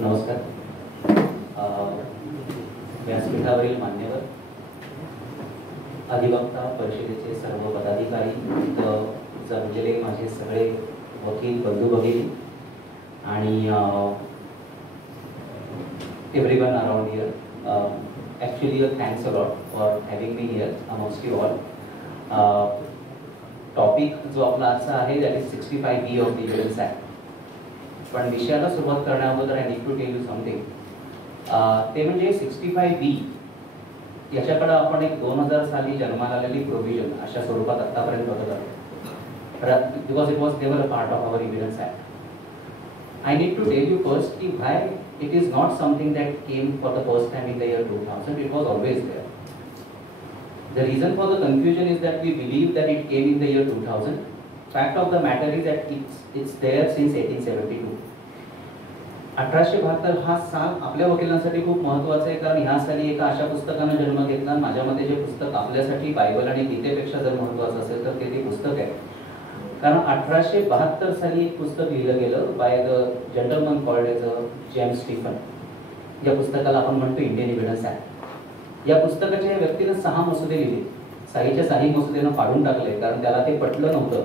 नमस्कार. व्यासपीठावरील मान्यवर, अधिवक्ता परिषदेचे सर्व पदाधिकारी, जमलेले माझे सगळे वकील बंधू भगिनी आणि everyone around here. Actually, thanks a lot for having me here amongst you all. Topic जो आपला आजचा आहे that is 65B of the Evidence Act. पण विषयाला सुरुवात करण्याअगोदर I need to tell you something. ते म्हणजे 65B याच्याकडे आपण एक 2000 साली जन्माला आलेली प्रोव्हिजन अशा स्वरूपात आतापर्यंत बघत आहोत, because it was never a part of our evidence act. I need to tell you first why it is not something that came for the first time in the year 2000. It was always there. The reason for the confusion is that we believe that it came in the year 2000. Fact of the matter is that it's there since 1872. 1872 हा साल आपल्या वकिलांसाठी खूप महत्त्वाचा आहे, कारण ह्या साली एका अशा पुस्तकानं जन्म घेतला. माझ्या मते जे पुस्तक आपल्यासाठी बायबल आणि गीतेपेक्षा जर महत्त्वाचं असेल तर ते पुस्तक आहे. कारण 1872 साली एक पुस्तक लिहिलं गेलं by the gentleman called as James Stephen. या पुस्तकाला आपण म्हणतो इंडियन एव्हिडन्स ॲक्ट. या पुस्तकाच्या या व्यक्तीनं 6 मसुदे लिहिले. 6ही मसुदेनं पाडून टाकले कारण त्याला ते पटलं नव्हतं,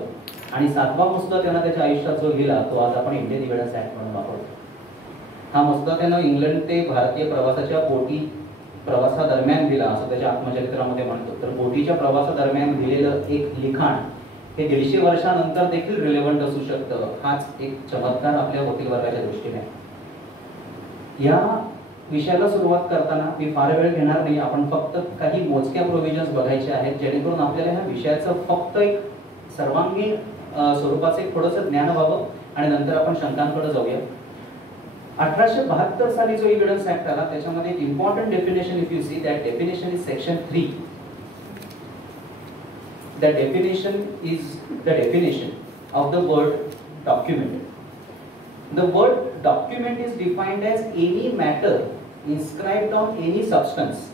आणि 7वा मसुदा त्यानं त्याच्या आयुष्यात जो लिहिला तो आज आपण इंडियन एव्हिडन्स ॲक्ट म्हणून वापरतो. हा मसुदा त्यानं इंग्लंड ते भारतीय प्रवासाच्या बोटी प्रवासादरम्यान लिहिला असं त्याच्या आत्मचरित्रामध्ये म्हणतो. तर बोटीच्या प्रवासादरम्यान लिहिलेलं एक लिखाण हे 150 वर्षानंतर देखील रिलेव्हंट असू शकतं. हाच एक चमत्कार आपल्या वकील वर्गाच्या दृष्टीने. या विषयाला सुरुवात करताना मी फार वेळ घेणार नाही. आपण फक्त काही मोजक्या प्रोव्हिजन्स बघायचे आहेत जेणेकरून आपल्याला ह्या विषयाचं फक्त एक सर्वांगीण स्वरूपाचं एक थोडंसं ज्ञान व्हावं आणि नंतर आपण शंकांकडे जाऊया. 1872 साली जो एव्हिडन्स ऍक्ट आला त्याच्यामध्ये एक important definition, if you see that definition is section 3. The definition is the definition of the word document. The word document is defined as any matter inscribed on any substance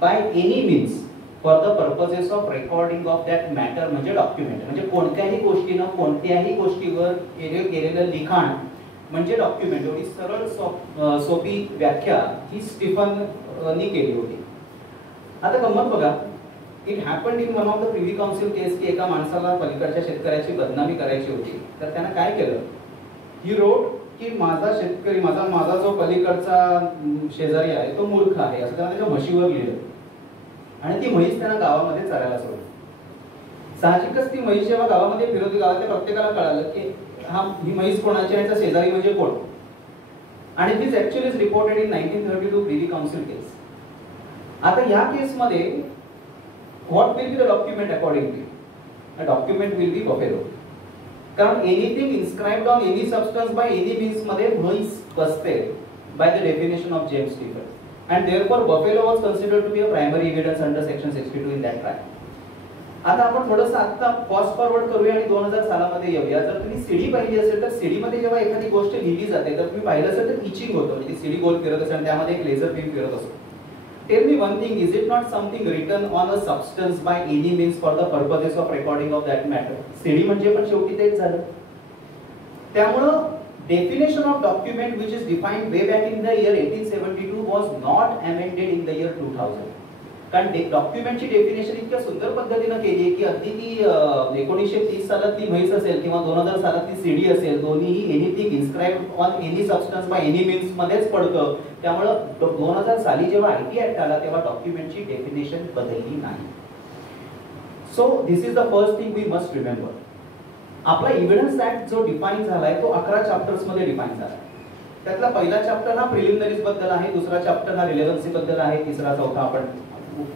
by any means for the purposes of recording of that matter. म्हणजे document म्हणजे कोणत्याही गोष्टीनं कोणत्याही गोष्टीवर केलेलं लिखाण म्हणजे document. एवढी सरळ सोपी व्याख्या ही स्टीफननी केली होती. आता गंमत बघा, it happened in one of the Privy Council case की एका माणसाला पलीकडच्या शेतकऱ्याची बदनामी करायची होती. तर त्यानं काय केलं, ही रोड की माझा शेतकरी माझा जो पलीकडचा शेजारी आहे तो मूर्ख आहे असं त्यानं त्याच्या म्हशीवर लिहिलं, आणि ती म्हैस त्यानं गावामध्ये चरायला सोडली. साहजिकच ती म्हैस जेव्हा गावामध्ये फिरवती, गावातल्या प्रत्येकाला कळालं की ही म्हैस कोणाची आहे, शेजारी म्हणजे कोण. आणि this actually is reported in 1932 Privy Council case. आता या केसमध्ये what will be the document accordingly? A document will be buffalo. कारण anything inscribed on any substance by any means मध्ये म्हैस बसते by the definition of James Stephen, and therefore buffalo was considered to be a primary evidence under section 62 in that tract. आता आपण थोडंसं आता fast forward करूया आणि 2000 सालामध्ये येऊया. जर तुम्ही सीडी पाहिली असेल तर सीडीमध्ये जेव्हा एखादी गोष्ट लिहिली जाते तर तुम्ही पाहिलं असेल तर इचिंग होतं, म्हणजे सीडी गोल फिरत असेल आणि त्यामध्ये एक लेझर बीम फिरत असतो. Tell me one thing, is it not something written on a substance by any means for the purposes of recording of that matter? CD म्हणजे पण शेवटी तेच झालं. त्यामुळं definition of document which is defined way back in the year 1872 was not amended in the year 2000. कारण डॉक्युमेंटची definition इतक्या सुंदर पद्धतीने केली की अगदी ती 1930 सालात ती म्हैस असेल किंवा 2000 सालात ती सीडी असेल, दोन्हीही anything inscribed on any substance by any means मध्येच पडतं. त्यामुळे 2000 साली जेव्हा आयटी ऍक्ट आला तेव्हा डॉक्युमेंटची डेफिनेशन बदलली नाही. So this is the first thing we must remember. आपला एव्हिडन्स ऍक्ट जो डिफाईन झालाय तो 11 चॅप्टर्स मध्ये डिफाईन झालाय. त्यातला पहिला चॅप्टर हा प्रिलिमिनरीज बद्दल आहे, दुसरा चॅप्टर हा रिलेव्हन्सी बद्दल आहे, तिसरा चौथा आपण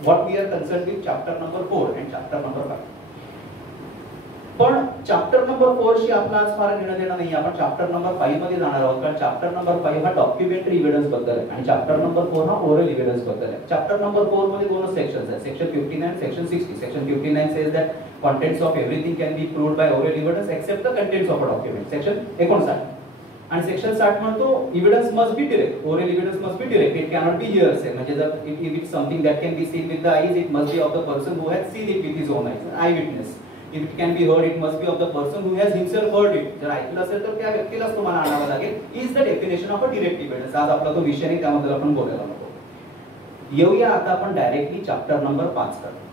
what we are concerned with chapter number 4 and chapter number 5. पण चॅप्टर नंबर 4 शी आपला आज फार घेणं देणं नाही. आपण चॅप्टर नंबर 5 मध्ये जाणार आहोत, कारण चॅप्टर नंबर 5 हा डॉक्युमेंटरी एव्हिडन्स बद्दल आहे आणि चॅप्टर नंबर 4 हा ओरल एव्हिडन्स बद्दल आहे. चॅप्टर नंबर 4 मध्ये दोनच सेक्शन्स आहेत, section 59 and section 60. section 59 says that contents of everything can be proved by oral evidence except the contents of a document. section 59 आणि सेक्शन 60 म्हणतो evidence must be direct, oral evidence must be direct, it cannot be hearsay. म्हणजे जर it is something that can be seen with the eyes, it must be of the person who has seen it with his own eyes, eye witness. If it can be heard it must be of the person who has himself heard it. जर ऐकलं असेल तर त्या व्यक्तीलाच तुम्हाला आणावं लागेल. Is the definition of a direct evidence. आज आपला तो विषय नाही, त्याबद्दल आपण बोलायला नको. येऊया आता आपण डायरेक्टली चॅप्टर नंबर 5 कडे.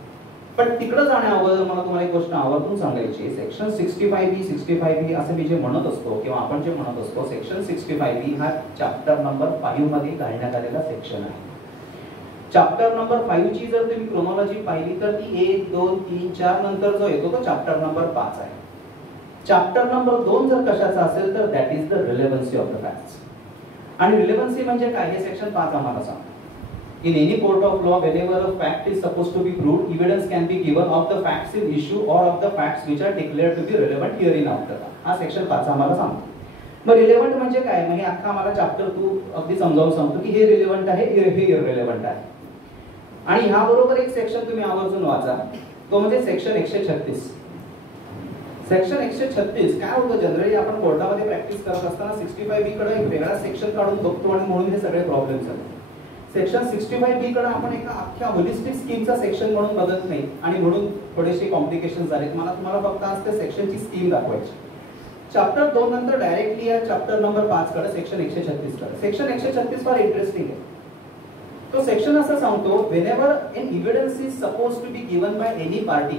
पण तिकडे जाण्या अगोदर मला तुम्हाला एक गोष्ट आवर्जून सांगायची. सेक्शन 65B 65B असं मी जे म्हणत असतो किंवा आपण जे म्हणत असतो, सेक्शन 65B हा चॅप्टर नंबर 5 मध्ये घालण्यात आलेला सेक्शन आहे. चॅप्टर नंबर 5 ची जर तुम्ही क्रोनॉलॉजी पाहिली तर ती 1 2 3 4 नंतर जो येतो तो चॅप्टर नंबर 5 आहे. चॅप्टर नंबर 2 जर कशाचा असेल तर that is the relevancy of the facts. आणि रिलेव्हन्सी म्हणजे काय हे सेक्शन 5 आम्हाला सांगतो. In any court of law, whenever a fact is supposed to be proved, evidence can be given of the facts in issue or of the facts which are declared to be relevant herein after. हा section 5 आम्हाला सांगतो. मग relevant म्हणजे काय? मग हे अख्खा आम्हाला चॅप्टर 2 अगदी समजावून सांगतो की हे रिलेव्हंट आहे, हे इररिलेव्हंट आहे. आणि ह्या बरोबर एक सेक्शन तुम्ही आवर्जून वाचा, तो म्हणजे सेक्शन 136. सेक्शन 136 काय होतं, जनरली आपण कोर्टामध्ये प्रॅक्टिस करत असताना 65B कडे एक वेगळा सेक्शन काढून बघतो आणि म्हणून हे सगळे प्रॉब्लेम्स आहेत. सेक्शन 65B कडे आपण एका अख्ख्या होलिस्टिक स्कीमचा सेक्शन म्हणून बघत नाही आणि म्हणून थोडेसे कॉम्प्लिकेशन्स झालेत. मला तुम्हाला फक्त आज त्या सेक्शनची स्कीम दाखवायची. चॅप्टर 2 नंतर डायरेक्टली या चॅप्टर नंबर 5 कडे सेक्शन 136 कडे. सेक्शन 136 फार इंटरेस्टिंग आहे. तो सेक्शन असं सांगतो, whenever an evidence is suppose to be given by any party,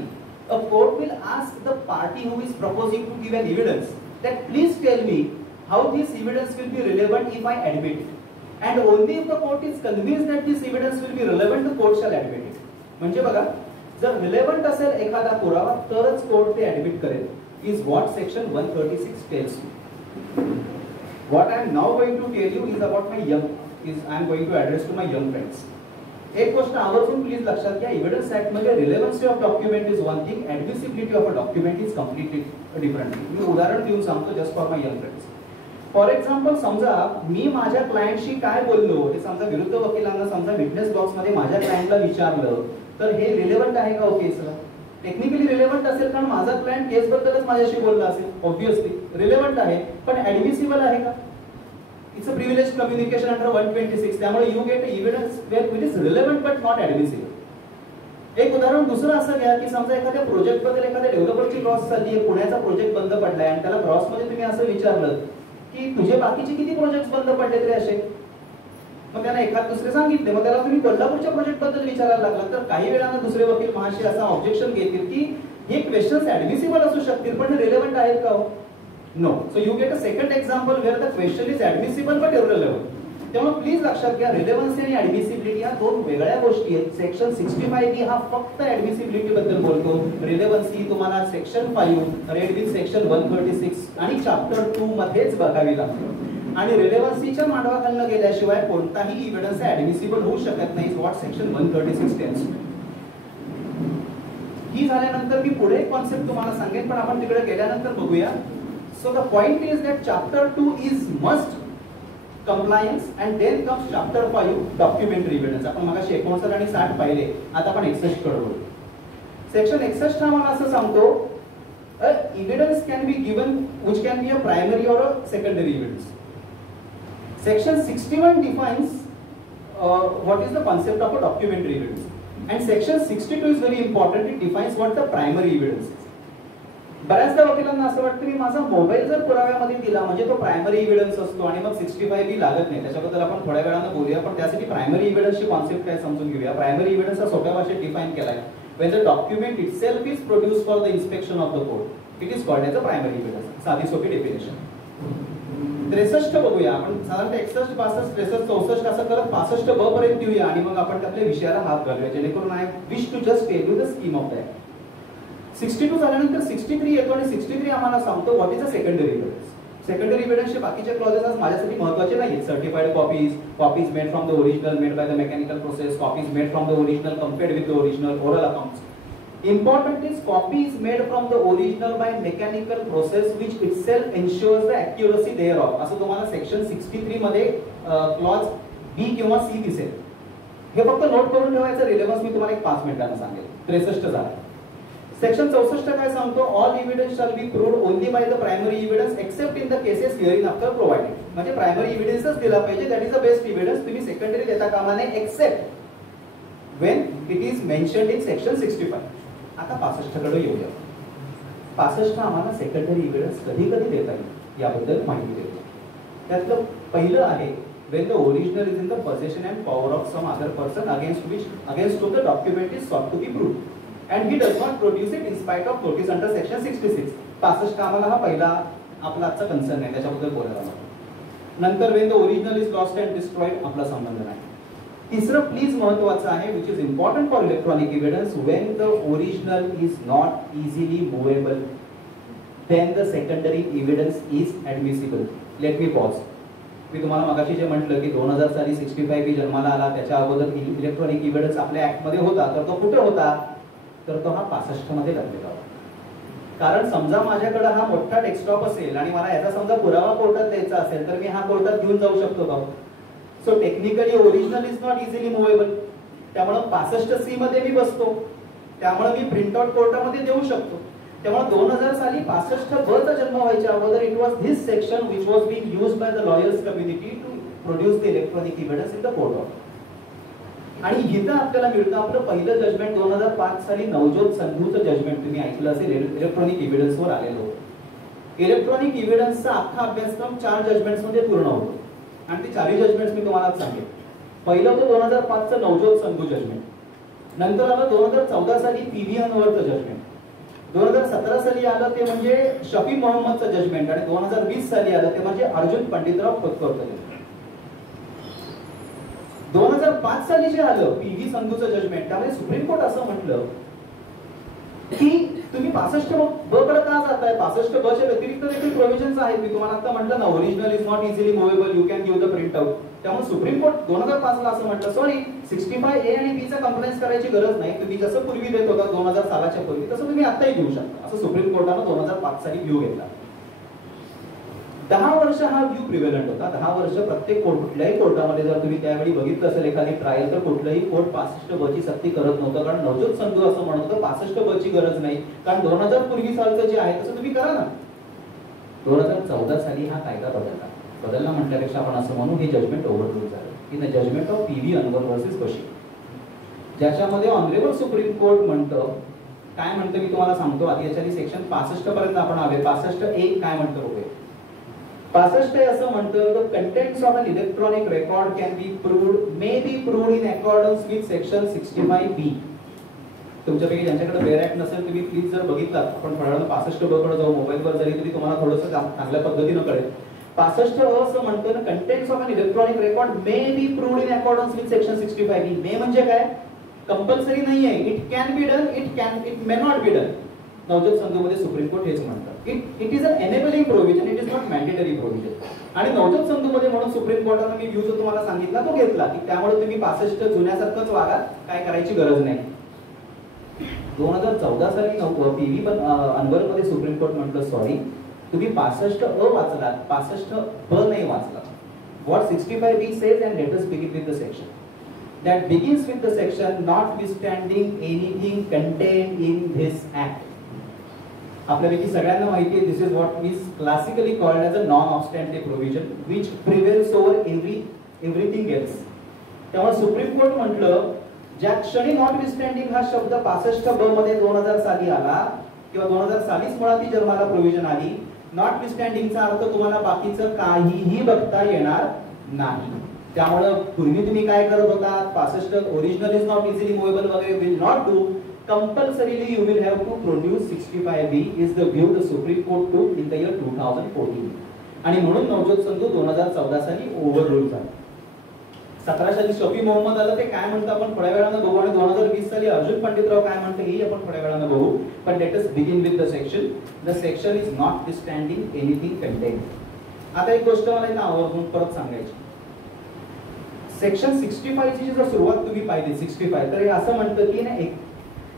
a court will ask the party who is proposing to give an evidence that please tell me how this evidence will be relevant if I admit it. And only if the court is convinced that this evidence will be relevant, the court shall admit it. म्हणजे बघा, जर relevant असेल एखादा पुरावा तरच court ते admit करेल. Is what section 136 tells you. What I am now going to tell you is about my young. I am going to address to my young friends. एक गोष्ट आवर्जून प्लीज लक्षात घ्या. एव्हिडन्स ऍक्ट मध्ये relevancy of document is one thing, admissibility of a document is completely different. मी उदाहरण देऊन सांगतो just for my young friends. For example, समजा मी माझ्या क्लायंटशी काय बोललो हे समजा विरुद्ध वकिलांना समजा विटनेस बॉक्स मध्ये माझ्या क्लायंटला विचारलं तर हे रिलेव्हंट आहे का? केसला टेक्निकली रिलेव्हंट असेल कारण माझा क्लायंट केस बद्दलच माझ्याशी बोलला असेल, ऑब्व्हियसली रिलेव्हंट आहे. पण ऍडमिसिबल आहे का? It's a privilege communication under 126. त्यामुळे you get evidence which is relevant but not admissible. एक उदाहरण दुसरं असं घ्या की समजा एखाद्या प्रोजेक्ट बद्दल एखाद्या डेव्हलपरची क्रॉस चालली आहे, पुण्याचा प्रोजेक्ट बंद पडलाय आणि त्याला क्रॉस मध्ये तुम्ही असं विचारलं की तुझे बाकीचे किती प्रोजेक्ट बंद पडले तरी असे, मग त्यांना एखाद दुसरे सांगितले, मग त्याला तुम्ही कोल्हापूरच्या प्रोजेक्ट बद्दल विचारायला लागला तर काही वेळानं दुसरे वकील महाशी असा ऑब्जेक्शन घेतील की हे क्वेश्चन्स ऍडमिसिबल असू शकतील पण रिलेव्हंट आहेत का? No. So you get a second example where the question is admissible but irrelevant. त्यामुळे प्लीज लक्षात घ्या, रिलेव्हन्सी आणि ऍडमिसिबिलिटी या दोन वेगळ्या गोष्टी आहेत. सेक्शन 65B हा फक्त ऍडमिसिबिलिटी बद्दल बोलतो. रिलेव्हन्सी तुम्हाला सेक्शन 5 रेड विथ सेक्शन 136 आणि चॅप्टर 2 मध्येच बघावी लागते. आणि रिलेव्हन्सीच्या मांडवाखालनं गेल्याशिवाय कोणताही एव्हिडन्स ऍडमिसिबल होऊ शकत नाही. What section 136 tails. ही झाल्यानंतर मी पुढे कॉन्सेप्ट तुम्हाला सांगेन, पण आपण तिकडे गेल्यानंतर बघूया. So the point is that chapter 2 is must compliance and then comes chapter 5 documentary evidence. आपण मगाशी 59 आणि 60 पाहिले, आता आपण 61 कडे वळू. सेक्शन 61 हा मला असं सांगतो, evidence can be given which can be a primary or a secondary evidence. Section 61 defines what is the concept of a documentary evidence, and section 62 is very important. It defines what the primary evidence is. बऱ्याचदा वकिलांना असं वाटतं की माझा mobile जर पुराव्यामध्ये दिला म्हणजे तो प्रायमरी एव्हिडन्स असतो आणि मग 65B लागत नाही. त्याच्याबद्दल आपण थोड्या वेळानं बोलूया, पण त्यासाठी प्रायमरी एव्हिडन्सची कॉन्सेप्ट काय समजून घेऊया. प्रायमरी एव्हिडन्स हा सोप्या भाषेत डिफाइन केलाय. when the document itself is produced for the inspection of the court, it is called as a primary evidence. साधी सोपी डेफिनेशन. 63 बघूया आपण. साधारणतः 61 62 63 64 असं करत 65 ब पर्यंत येऊया आणि मग आपण आपल्या विषयाला हात घालूया, जेणेकरून I wish to just tell you the scheme of that. 62 झाल्यानंतर 63 येतो आणि 63 आम्हाला सांगतो what is a secondary evidence. Secondary एव्हिडन्सचे बाकीचे क्लॉजेस आज माझ्यासाठी महत्त्वाचे नाहीत. Certified copies made from the original made by the mechanical process, copies made from the original compared with the original, oral accounts. Important is copies made from the original by mechanical process which itself ensures the accuracy thereof. असं तुम्हाला section 63 मध्ये clause बी किंवा C दिसेल. हे फक्त note करून ठेवायचं. Relevance मी तुम्हाला एक 5 मिनिटांना सांगेल. 63 झाला. सेक्शन 64 काय सांगतो, all evidence shall be proved only by the primary evidence accept in the cases hearing after provided. म्हणजे प्रायमरी एव्हिडन्सच दिला पाहिजे, that is the best evidence. तुम्ही सेकंडरी देता कामा नये except when it is mentioned in section 65. आता 65 कडे येऊया. 65 आम्हाला सेकंडरी एव्हिडन्स कधी कधी देता येईल याबद्दल माहिती देतो. त्यातलं पहिलं आहे when the original is in the possession and power of some other person against whom the document is sought to be proved and he does not produce it in spite of notice under section 66. 65 आम्हाला हा पहिला आपला आजचा concern आहे, त्याच्याबद्दल बोलायला लागतो. नंतर when the original is lost and destroyed आपला संबंध नाही. तिसरं प्लीज महत्वाचं आहे which is important for electronic evidence, when the original is not easily movable then the secondary evidence is admissible. Let me pause. मी तुम्हाला मगाशी जे म्हटलं की 2000 साली 65 जन्माला आला, त्याच्या अगोदर इलेक्ट्रॉनिक एव्हिडन्स आपल्या ऍक्ट मध्ये होता, तर तो कुठे होता, तर तो हा 65 मध्ये लागलेला होता. कारण समजा माझ्याकडे हा मोठा डेस्कटॉप असेल आणि मला याचा समजा पुरावा कोर्टात द्यायचा असेल तर मी हा कोर्टात घेऊन जाऊ शकतो का? So technically original is not easily movable. त्यामुळे 65C मध्ये मी बसतो, त्यामुळे मी प्रिंटआउट कोर्टामध्ये देऊ शकतो. त्यामुळे 2000 साली 65B चा जन्म व्हायच्या अगोदर it was this section which was being used by the lawyers community to produce the electronic evidence in the court of. आणि इथं आपल्याला मिळतं आपलं पहिलं जजमेंट 2005 साली नवजोत संधूचं जजमेंट. तुम्ही ऐकलं असेल, इलेक्ट्रॉनिक एव्हिडन्सवर आलेलं होतं. इलेक्ट्रॉनिक एव्हिडन्सचा अख्खा अभ्यासक्रम 4 जजमेंट्स मध्ये पूर्ण होतो आणि ते 4ही जजमेंट्स मी तुम्हाला सांगेन. पहिलं होतं 2005 चं नवजोत संधू जजमेंट, नंतर आलं 2014 साली पीव्ही अनवरचं जजमेंट, 2017 साली आलं ते म्हणजे शफी मोहम्मदचं जजमेंट आणि 2020 साली आलं ते म्हणजे अर्जुन पंडितराव खोतकरचं जजमेंट. 2005 साली जे आलं पीव्ही संधूचं जजमेंट, त्यामध्ये सुप्रीम कोर्ट असं म्हटलं की तुम्ही 65B कडे का जाताय? 65B च्या व्यतिरिक्त देखील प्रोव्हिजन्स आहेत. मी तुम्हाला आता म्हटलं ना, original is not easily movable, you can give the print out. त्यामुळे सुप्रीम कोर्ट 2005 ला असं म्हटलं, सॉरी 65A आणि B चा कंप्लेंट करायची गरज नाही, तुम्ही जसं पूर्वी देत होता 2000 सालाच्या पूर्वी तसं तुम्ही आताही घेऊ शकता. असं सुप्रीम कोर्टानं 2005 साली व्ह्यू घेतला. 10 वर्ष हा व्ह्यू प्रिव्हेलंट होता. 10 वर्ष प्रत्येक कोर्ट, कुठल्याही कोर्टामध्ये जर तुम्ही त्यावेळी बघितलं असेल एखादी ट्रायल, तर कुठलंही कोर्ट 65B ची सक्ती करत नव्हतं. कारण नवजोत संधू असं म्हणत होतं 65B ची गरज नाही, कारण 2000 पूर्वी सालचं जे आहे तसं तुम्ही करा ना. 2014 साली हा कायदा बदलला म्हटल्यापेक्षा आपण असं म्हणू हे जजमेंट ओव्हररूल झालं. In the judgement of P V Anvar versus Basheer, ज्याच्यामध्ये ऑनरेबल सुप्रीम कोर्ट म्हणतं, काय म्हणतं मी तुम्हाला सांगतो आधी. याच्या सेक्शन 65 पर्यंत आपण आले. 65A काय म्हणतं बघूया. 65 असं म्हणतं, the contents of an electronic record can be proved, may be proved in accordance with section 65B. तुमच्यापैकी ज्यांच्याकडे बेअर ऍक्ट नसेल तुम्ही प्लीज जर बघितलात, आपण थोड्या वेळा 65B कडे जाऊ, मोबाईलवर जरी तरी तुम्हाला थोडंसं चांगल्या पद्धतीनं कळेल. 65A असं म्हणतं, contents of an electronic record may be proved in accordance with section 65B. May म्हणजे काय? कंपल्सरी नाहीये. It can be done, it may not be done. Navjot संधूमध्ये सुप्रीम कोर्ट हेच म्हणतात. It is an enabling provision, it is not mandatory provision. आणि नवजोत संधूमध्ये म्हणून supreme कोर्टाने मी view जो तुम्हाला सांगितला तो घेतला की त्यामुळे तुम्ही 65 जुन्यासारखंच वागा, काय करायची गरज नाही. 2014 साली पीव्ही अनवरमध्ये सुप्रीम कोर्ट म्हटलं, सॉरी तुम्ही 65A वाचलात, 65B नाही वाचला. What 65B says, and let us begin with the section that begins with the section notwithstanding anything contained in this act. आपल्यापैकी सगळ्यांना माहिती आहे, this is what is classically called as a non obstantive provision which prevails over everything else. त्यामुळे Supreme Court म्हटलं, ज्या क्षणी नॉटविथस्टँडिंग हा शब्द 65B मध्ये 2000 साली आला किंवा 2000 सालीच मुळात ही जन्माला प्रोव्हिजन आली, नॉटविथस्टँडिंगचा अर्थ तुम्हाला बाकीचं काहीही बघता येणार नाही. त्यामुळे पूर्वी तुम्ही काय करत होता, 65 original is not easily movable वगैरे will not do. Compulsorily you will have to produce 65B is the view the Supreme Court took in the year 2014. आणि म्हणून नवजोत संधू 2014 साली ओव्हररूल झाला. 17 साली शफी मोहम्मद आलं, ते काय म्हणतं आपण थोड्या वेळानं बघू, आणि 2020 साली अर्जुन पंडितराव काय म्हणतं हे आपण थोड्या वेळानं बघू. पण let us begin with the section. The section is notwithstanding anything content. आता एक गोष्ट मला इथं आवर्जून परत सांगायची. सेक्शन 65 ची जर सुरुवात तुम्ही पाहिली 65, तर हे असं म्हणतं की ना,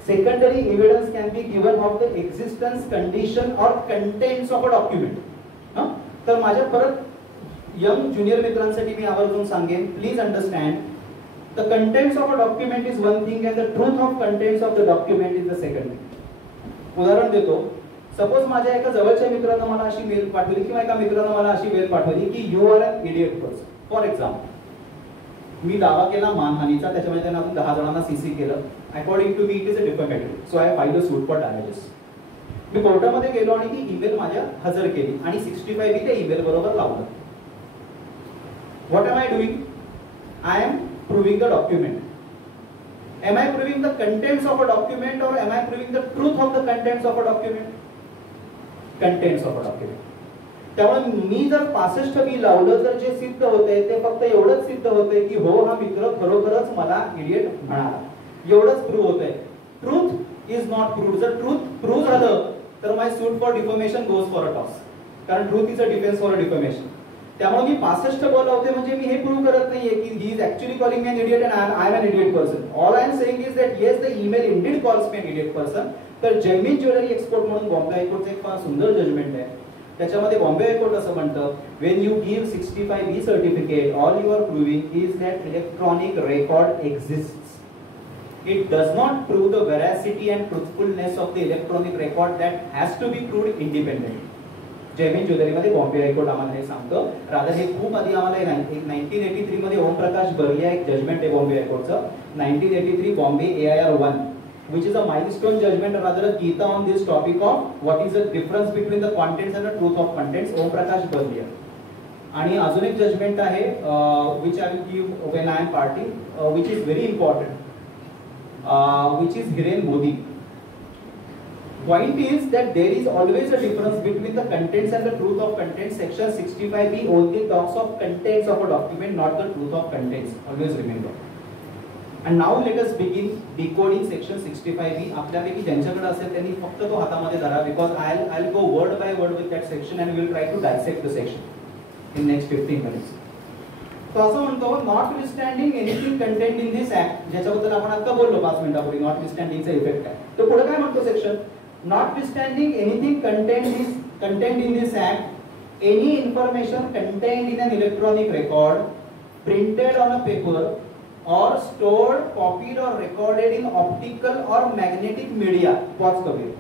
secondary evidence can be given of the existence, condition or contents of a document. तर माझ्या परत यंग ज्युनियर मित्रांसाठी मी आवर्जून सांगेन, please understand, the contents of a document is one thing and the truth of contents of the document is the second thing. उदाहरण देतो, suppose माझ्या एका जवळच्या मित्रानं मला अशी मेल पाठवली किंवा एका मित्रानं मला अशी मेल पाठवली की you are an idiot person. For example, मी दावा केला मानहानीचा, त्याच्यामध्ये त्यांना आपण 10 जणांना सीसी केलं. अकॉर्डिंग टू मी it is a defamatory, so I file a suit for damages. मी कोर्टामध्ये गेलो आणि ती ईमेल माझ्या हजर केली आणि 65 बी त्या ईमेल बरोबर लावलं. What am I doing? I am proving the document. Am I proving the contents of a document or am I proving the truth of the contents of a document? Contents of a document. त्यामुळे मी जर 65 बी लावलं तर जे सिद्ध होतंय ते फक्त एवढंच सिद्ध होतंय की हो हा मित्र खरोखरच मला इडियट म्हणाला, एवढंच प्रूव्ह होतंय. Truth is not prove. जर ट्रूथ प्रूव्ह झालं तर my suit for deformation goes for a toss, कारण truth is a defence for a deformation. त्यामुळे मी 65 बोलावते म्हणजे मी हे प्रूव्ह करत नाहीये की he is actually calling me an idiot and I am an idiot person. All I am saying is that yes the email indeed calls me an idiot person. तर Jaimin jewellery export म्हणून बॉम्बे हायकोर्टचं एक फार सुंदर judgement आहे. त्याच्यामध्ये Bombay High Court असं म्हणतं, when you give 65 B certificate all you are proving is that electronic record exists. It does not prove the veracity and truthfulness of the electronic record that has to be proved independently. Jaymin ज्वेलरीमध्ये Bombay High Court आम्हाला हे सांगतं. Rather हे खूप आधी आम्हाला 1983 मध्ये ओमप्रकाश बर्लिया एक जजमेंट आहे Bombay हायकोर्टचं, 1983 Bombay AIR 1, which is a milestone judgment, rather a Gita on this topic of what is the difference between the contents and the truth of contents, Omprakash Barlia. आणि अजून एक जजमेंट आहे which I will give when I am party, which is very important, which is Hiren Modi. Point is that there is always a difference between the contents and the truth of contents. Section 65B only talks of contents of a document, not the truth of contents. Always remember. And now let us begin decoding section 65B. आपल्यापैकी ज्यांच्याकडे असेल त्यांनी फक्त तो हातामध्ये धरा, because I'll go word by word with that section and we'll try to dissect the section in next 15 minutes. तो असं म्हणतो, notwithstanding anything content in this Act, ज्याच्याबद्दल आपण आता बोललो 5 मिनिटापूर्वी, नॉटविथस्टँडिंगचा इफेक्ट काय. तो पुढे काय म्हणतो section, notwithstanding anything content in this Act, any information content in an electronic record printed on a paper or stored, copied or recorded in optical or magnetic media. Pause करूया,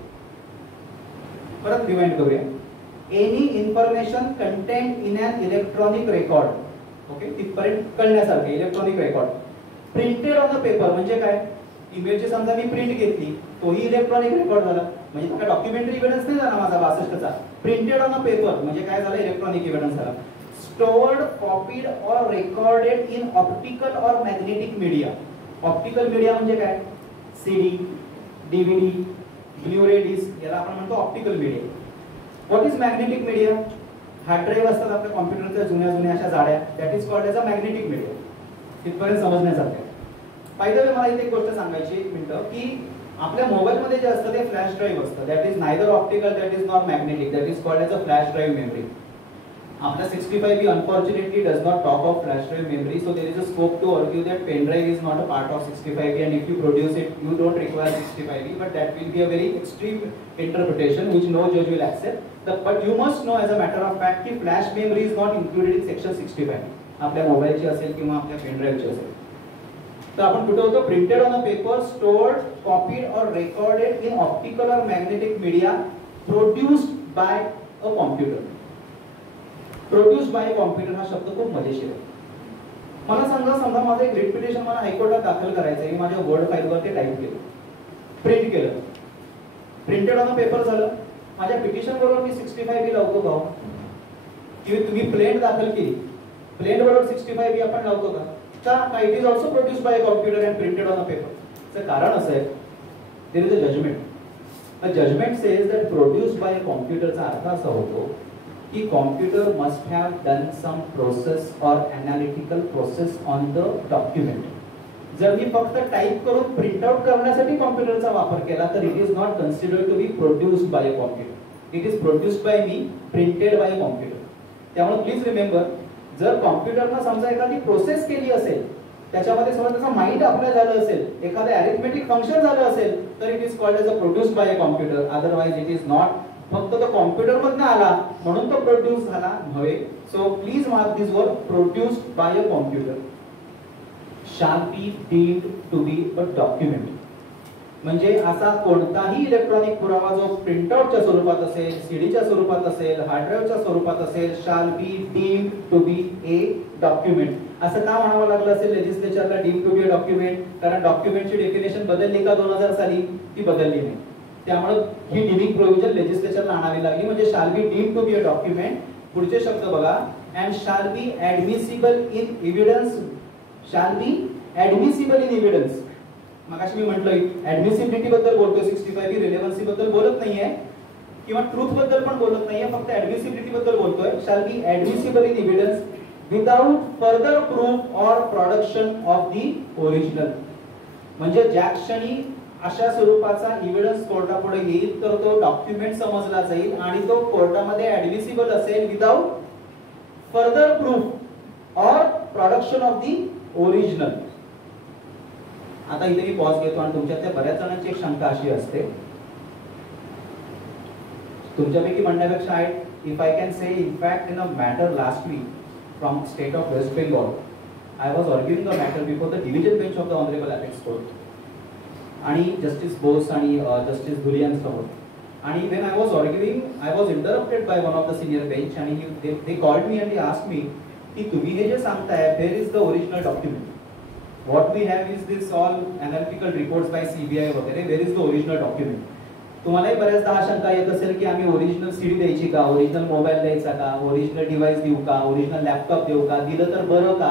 परत रिवाइंड करूया. Any information content in an electronic record, okay, तिथपर्यंत कळण्यासारखे. Electronic record printed on the paper म्हणजे काय, इमेजची समजा मी print घेतली, तोही इलेक्ट्रॉनिक रेकॉर्ड झाला, म्हणजे तो काय डॉक्युमेंटरी एव्हिडन्स नाही झाला माझा 62 चा. प्रिंटेड ऑन अ पेपर म्हणजे काय झालं, इलेक्ट्रॉनिक एव्हिडन्स झाला. Stored, copied or recorded in optical or magnetic media. Optical media म्हणजे काय, CD, DVD, Blu-ray disc, याला आपण म्हणतो optical media. What is magnetic media? Hard drive असतात आपल्या कॉम्प्युटरच्या जुन्या अशा जाड्या, that is called as a magnetic media. तिथपर्यंत समजण्यासारखं. बाय द वे मला इथे एक गोष्ट सांगायची, एक मिनिट, की आपल्या मोबाईल मध्ये जे असतं ते फ्लॅश ड्राईव्ह असतं, that is neither optical, that is not magnetic, that is called as a flash drive memory. आपला 65B unfortunately does not talk of flash drive memory, so there is a scope to argue that pen drive is not a part of 65B, and if you produce it you don't require 65B, but that will be a very extreme interpretation which no judge will accept. But you must know as a matter of fact कि flash memory is not included in section 65. आपल्या मोबाईलची असेल किंवा आपल्या pen ड्राईव्हची असेल. तर आपण कुठे होतो, printed on a paper, stored, copied और रेकॉर्डेड इन ऑप्टिकल और magnetic media, produced by a computer. Produce by computer हा शब्द खूप मजेशीर आहे. मला समजा माझं एक रिट पिटिशन मला हायकोर्टात दाखल करायचं आहे, मी माझ्या वर्ड फाईलवर ते टाईप केलं, प्रिंट केलं, प्रिंटेड ऑन अ पेपर झालं. माझ्या पिटिशन बरोबर मी 65B लावतो का, की तुम्ही प्लेंट दाखल केली, प्लेंट बरोबर 65B आपण लावतो का, it is also produce by computer and printed on a paper. कारण असं आहे, there is a judgement. A judgement says that produce by कॉम्प्युटरचा अर्थ असा होतो कि computer must have done some process or analytical process on the document. जर मी फक्त टाइप करून प्रिंट आउट करण्यासाठी कॉम्प्युटरचा वापर केला तर it is not considered to be produced by a computer, it is produced by me, printed by computer. त्यामुळे please remember, जर कॉम्प्युटरनं समजा एखादी प्रोसेस केली असेल, त्याच्यामध्ये समजा त्याचा माइंड अप्लाय झालं असेल, एखादं अरिथमेटिक फंक्शन झालं असेल, तर it is called as a produced by a computer. Otherwise it is not. फक्त तो कॉम्प्युटर मधनं आला म्हणून तो प्रोड्यूस झाला नव्हे. So please mark this word, produced by a computer shall be deemed to be a document. म्हणजे असा कोणताही इलेक्ट्रॉनिक पुरावा जो प्रिंटआउटच्या स्वरूपात असेल, सीडीच्या स्वरूपात असेल, हार्ड ड्राईव्हच्या स्वरूपात असेल, shall be deemed to be a document. असं का म्हणावं लागलं असेल लेजिस्लेचरला, deem to be a document? कारण डॉक्युमेंटची डेफिनेशन बदलली का 2000 साली? ती बदलली नाही. त्यामुळे ही डिमिंग प्रोव्हिजन लेजिस्लेचरला आणावी लागली. म्हणजे shall be deemed to be a document. पुढचे शब्द बघा, अँड शाल बी ऍडमिसिबल इन एव्हिडन्स. शाल बी ऍडमिसिबल इन एव्हिडन्स. मगाशी मी म्हटलं ऍडमिसिबिलिटी बद्दल बोलतोय 65 बी, रिलेव्हन्सी बद्दल बोलत नाहीये किंवा ट्रूथ बद्दल पण बोलत नाहीये, फक्त ऍडमिसिबिलिटी बद्दल बोलतोय. Shall be admissible in evidence without further proof or production of the original. म्हणजे ज्या क्षणी अशा स्वरूपाचा एव्हिडन्स कोर्टापुढे येईल तर तो डॉक्युमेंट समजला जाईल आणि तो कोर्टामध्ये ऍडमिसिबल असेल without further proof or production of the original. आता इथे मी पॉज घेतो आणि तुमच्यातल्या बऱ्याच जणांची एक शंका अशी असते, तुमच्यापैकी म्हणण्यापेक्षा if I can say in fact in a matter last week from state of West Bengal, I was arguing the matter before the division bench of the honourable apex court आणि जस्टिस बोस आणि जस्टिस धुलियान समोर. आणि when I was arguing, I was interrupted by one of the senior bench and they called me and they asked me की तुम्ही हे जे सांगताय, where is the original document? What we have is this all analytical reports by CBI वगैरे, where is the original document? तुम्हालाही बऱ्याचदा हा शंका येत असेल की आम्ही ओरिजिनल सीडी द्यायची का, ओरिजिनल मोबाईल द्यायचा का, ओरिजिनल डिव्हाइस देऊ का, ओरिजिनल लॅपटॉप देऊ का, दिलं तर बरं का,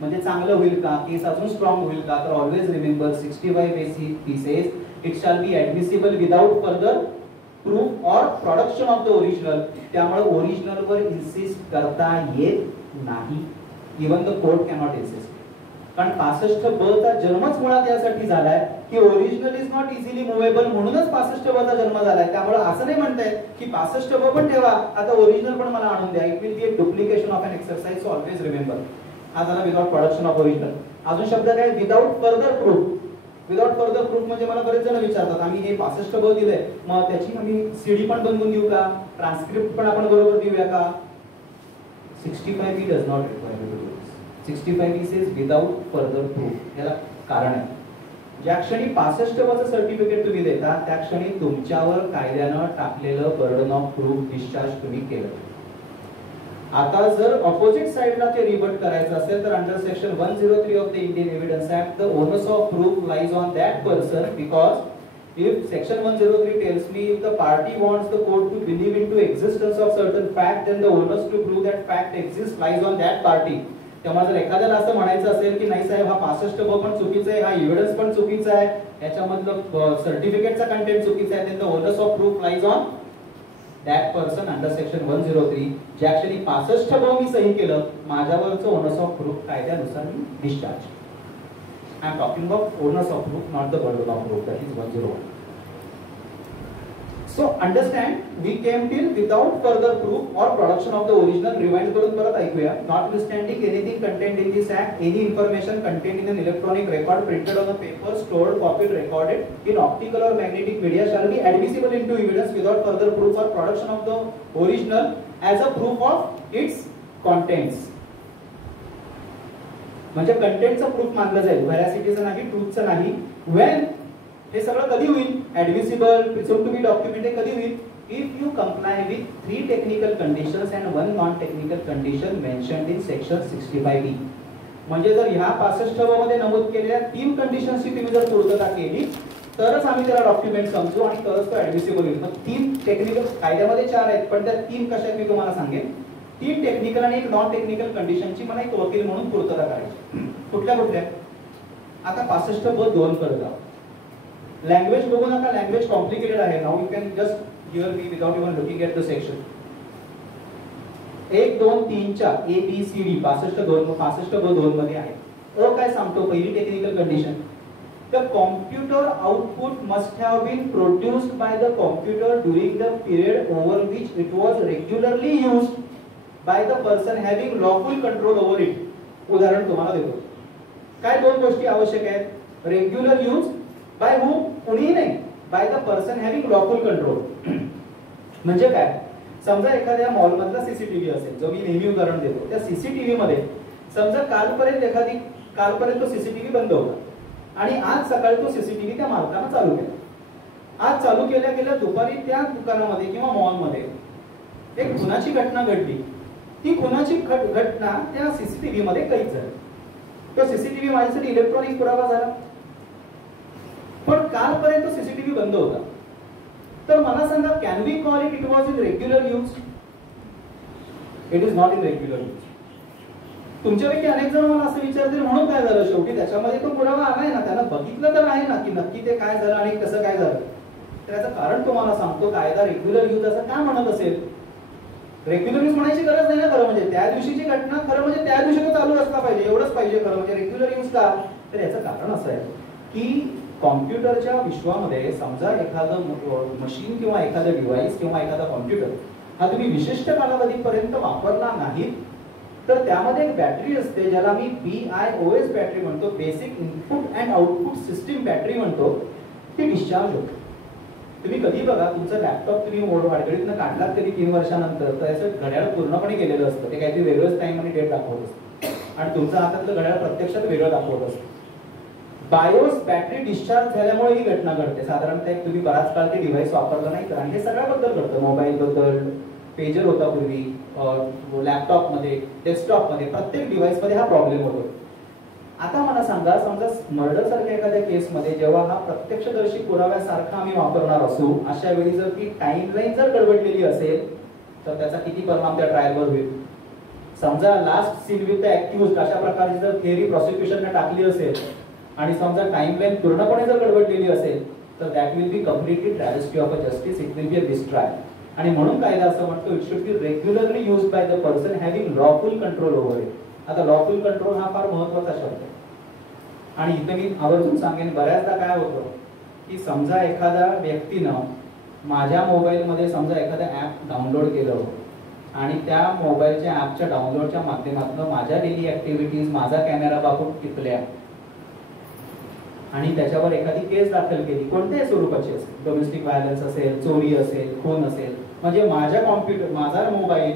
म्हणजे चांगलं होईल का, केस अजून स्ट्रॉंग होईल का. तर always remember 65 AC says it shall be admissible without further proof or production of the original. त्यामुळे ओरिजिनल वर इन्सिस्ट करता येत नाही. Even the court cannot insist. कारण 65 ब चा जन्मच मुळात यासाठी झालाय की original is not easily movable, म्हणूनच 65 ब चा जन्म झालाय. त्यामुळे असं नाही म्हणताय की 65 ब पण ठेवा, आता ओरिजिनल पण मला आणून द्या. It will be a duplication of an exercise. So always remember, हा झाला विदाउट प्रोडक्शन ऑफ ओरिजिनल. अजून शब्द काय, without further proof. Without further proof म्हणजे मला बरेच जण विचारतात, आम्ही हे 65 ब दिलंय, मग त्याची आम्ही सीडी पण बनवून देऊ का, ट्रान्सक्रिप्ट पण आपण बरोबर देऊया का. 65 B does not require to do this. 65 B says without further proof. याला कारण आहे, ज्या क्षणी 65 ब चं सर्टिफिकेट तुम्ही देता त्या क्षणी तुमच्यावर कायद्यानं टाकलेलं बर्डन ऑफ प्रूफ डिस्चार्ज तुम्ही केलं. आता जर ऑपोजिट साइडला ते रिबट करायचं असेल तर under section 103 of the Indian evidence act the onus of proof lies on that person, because if section 103 tells me if the party wants the court to believe into existence of certain fact then the onus to prove that fact exist lies on that party. तेव्हा जर एखाद्याला असं म्हणायचं असेल की नाही साहेब हा 65 ब पण चुकीचा आहे, हा एव्हिडन्स पण चुकीचा आहे, याच्यामधलं सर्टिफिकेटचा कंटेंट चुकीचा आहे, then the onus of proof lies on that person under section 103. ज्या क्षणी 65 ब मी सही केलं, माझ्यावरचं ओनस ऑफ प्रूफ कायद्यानुसार मी discharge. I am talking about onus of proof, not the burden of proof, that is 101. So understand, we came till without further proof or production of the original. Rewind करून परत ऐकूया. Notwithstanding anything content in this Act, any information content in an electronic record printed on a paper, stored, copied, recorded in optical or magnetic media shall be admissible into evidence without further proof or production of the original as a proof of its contents. म्हणजे कंटेंटचं proof मानलं जाईल, व्हेरासिटीचं नाही, ट्रूथचं नाही. when हे सगळं कधी होईल, ऍडमिसिबल, प्रिझ्युम्ड to be document, हे कधी होईल, if you comply with 3 technical conditions and 1 non technical condition mentioned in section 65 बी. म्हणजे जर ह्या 65 ब मध्ये नमूद केलेल्या 3 कंडिशन्सची तुम्ही जर पूर्तता केली तरच आम्ही त्याला डॉक्युमेंट समजू आणि तरच तो ऍडमिसिबल होईल. मग 3 टेक्निकल, कायद्यामध्ये 4 आहेत पण त्या 3 कशा आहेत मी तुम्हाला सांगेन. 3 टेक्निकल आणि 1 नॉन टेक्निकल कंडिशनची मला एक वकील म्हणून पूर्तता करायची. कुठल्या कुठल्या, आता 65 ब 2 कडे जाऊ. लँग्वेज बघू नका, लँग्वेज कॉम्प्लिकेटेड आहे. Now you can just here me without even looking at the section. 1 2 3 च्या ए बी सी डी 65 ब 2 मध्ये आहे. अ काय सांगतो, पहिली technical condition, the computer output must have been produced by the computer during the period over which it was regularly used by the person having lawful control over it. उदाहरण तुम्हाला देतो. काय 2 गोष्टी आवश्यक आहेत, रेग्युलर यूज बाय हू, कोणीही नाही, bye the person having lawful control. म्हणजे काय, समजा एखाद्या मॉल मधला सीसीटीव्ही असेल, जो मी नेहमी उदाहरण देतो, त्या सीसीटीव्ही मध्ये समजा कालपर्यंत तो सीसीटीव्ही बंद होता आणि आज सकाळी तो सीसीटीव्ही त्या मालकानं चालू केला. आज चालू केल्या गेल्या दुपारी त्या दुकानामध्ये किंवा मॉल मध्ये एक खुनाची घटना घडली. ती खुनाची घटना त्या सीसीटीव्ही मध्ये कैद झाली. तो सीसीटीव्ही माझ्यासाठी इलेक्ट्रॉनिक पुरावा झाला. पण कालपर्यंत सीसीटीव्ही बंद होता. तर मला सांगा, can we call it was in regular use? It is not in regular use. तुमच्यापैकी अनेक जण मला असं विचारतील, म्हणून काय झालं? शेवटी त्याच्यामध्ये तो पुरावा आलाय ना, त्यांना बघितलं तर आहे ना की नक्की ते काय झालं आणि कसं काय झालं. त्याचं कारण तुम्हाला सांगतो, कायदा रेग्युलर यूज असं का म्हणत असेल? रेग्युलर यूज म्हणायची गरज नाही ना खरं म्हणजे. त्या दिवशीची घटना खरं म्हणजे त्या दिवशी तो चालू असला पाहिजे, एवढंच पाहिजे खरं म्हणजे. रेग्युलर यूज का? तर याचं कारण असं आहे की कॉम्प्युटरच्या विश्वामध्ये समजा एखादं मशीन किंवा एखादं डिव्हाइस किंवा एखादा कॉम्प्युटर हा तुम्ही विशिष्ट कालावधीपर्यंत वापरला नाही तर त्यामध्ये एक बॅटरी असते ज्याला मी BIOS बॅटरी म्हणतो, basic input and output system battery म्हणतो. ती डिस्चार्ज होते. तुम्ही कधी बघा, तुमचा लॅपटॉप तुम्ही वाडगडीतनं काढलात कधी 3 वर्षानंतर, तर याचं घड्याळ पूर्णपणे गेलेलं असतं. ते काहीतरी वेगळंच टाइम आणि डेट दाखवत असतं आणि तुमच्या हातातलं घड्याळ प्रत्यक्षात वेगळं दाखवत असतं. बायोस बॅटरी डिस्चार्ज झाल्यामुळे ही घटना घडते. साधारणतः तुम्ही बराच काळ ते डिव्हाइस वापरलं नाही तर, आणि हे सगळ्याबद्दल घडतं. मोबाईल बद्दल, पेजर होता पूर्वी, लॅपटॉपमध्ये, डेस्कटॉपमध्ये, प्रत्येक डिव्हाइसमध्ये हा प्रॉब्लेम होतो. आता मला सांगा, समजा मर्डर सारख्या एखाद्या केसमध्ये जेव्हा हा प्रत्यक्षदर्शी पुराव्यासारखा आम्ही वापरणार असू, अशा वेळी जर ती टाइमलाईन जर गडबडलेली असेल तर त्याचा किती परिणाम त्या ट्रायलवर होईल? समजा लास्ट सीन विथ द अॅक्युज्ड अशा प्रकारची जर थिअरी प्रॉसिक्युशनने टाकली असेल आणि समजा टाइमलाईन पूर्णपणे जर गडबडलेली असेल तर that will be completely travesty of a justice. It will be a mistrial. आणि म्हणून कायदा असं म्हणतो, it should be regularly used by the person having lawful control over it. आता लॉफुल कंट्रोल हा फार महत्वाचा शब्द आहे आणि इथे मी आवर्जून सांगेन, बऱ्याचदा काय होतं की समजा एखाद्या व्यक्तीनं माझ्या मोबाईलमध्ये समजा एखादं ॲप डाउनलोड केलं आणि त्या मोबाईलच्या ॲपच्या डाउनलोडच्या माध्यमातून माझ्या डेली ॲक्टिव्हिटीज, माझा कॅमेरा बाबून टिपल्या आणि त्याच्यावर एखादी केस दाखल केली, कोणत्याही स्वरूपाची असेल, डोमेस्टिक व्हायलन्स असेल, चोरी असेल, खून असेल, म्हणजे माझ्या कॉम्प्युटर, माझा मोबाईल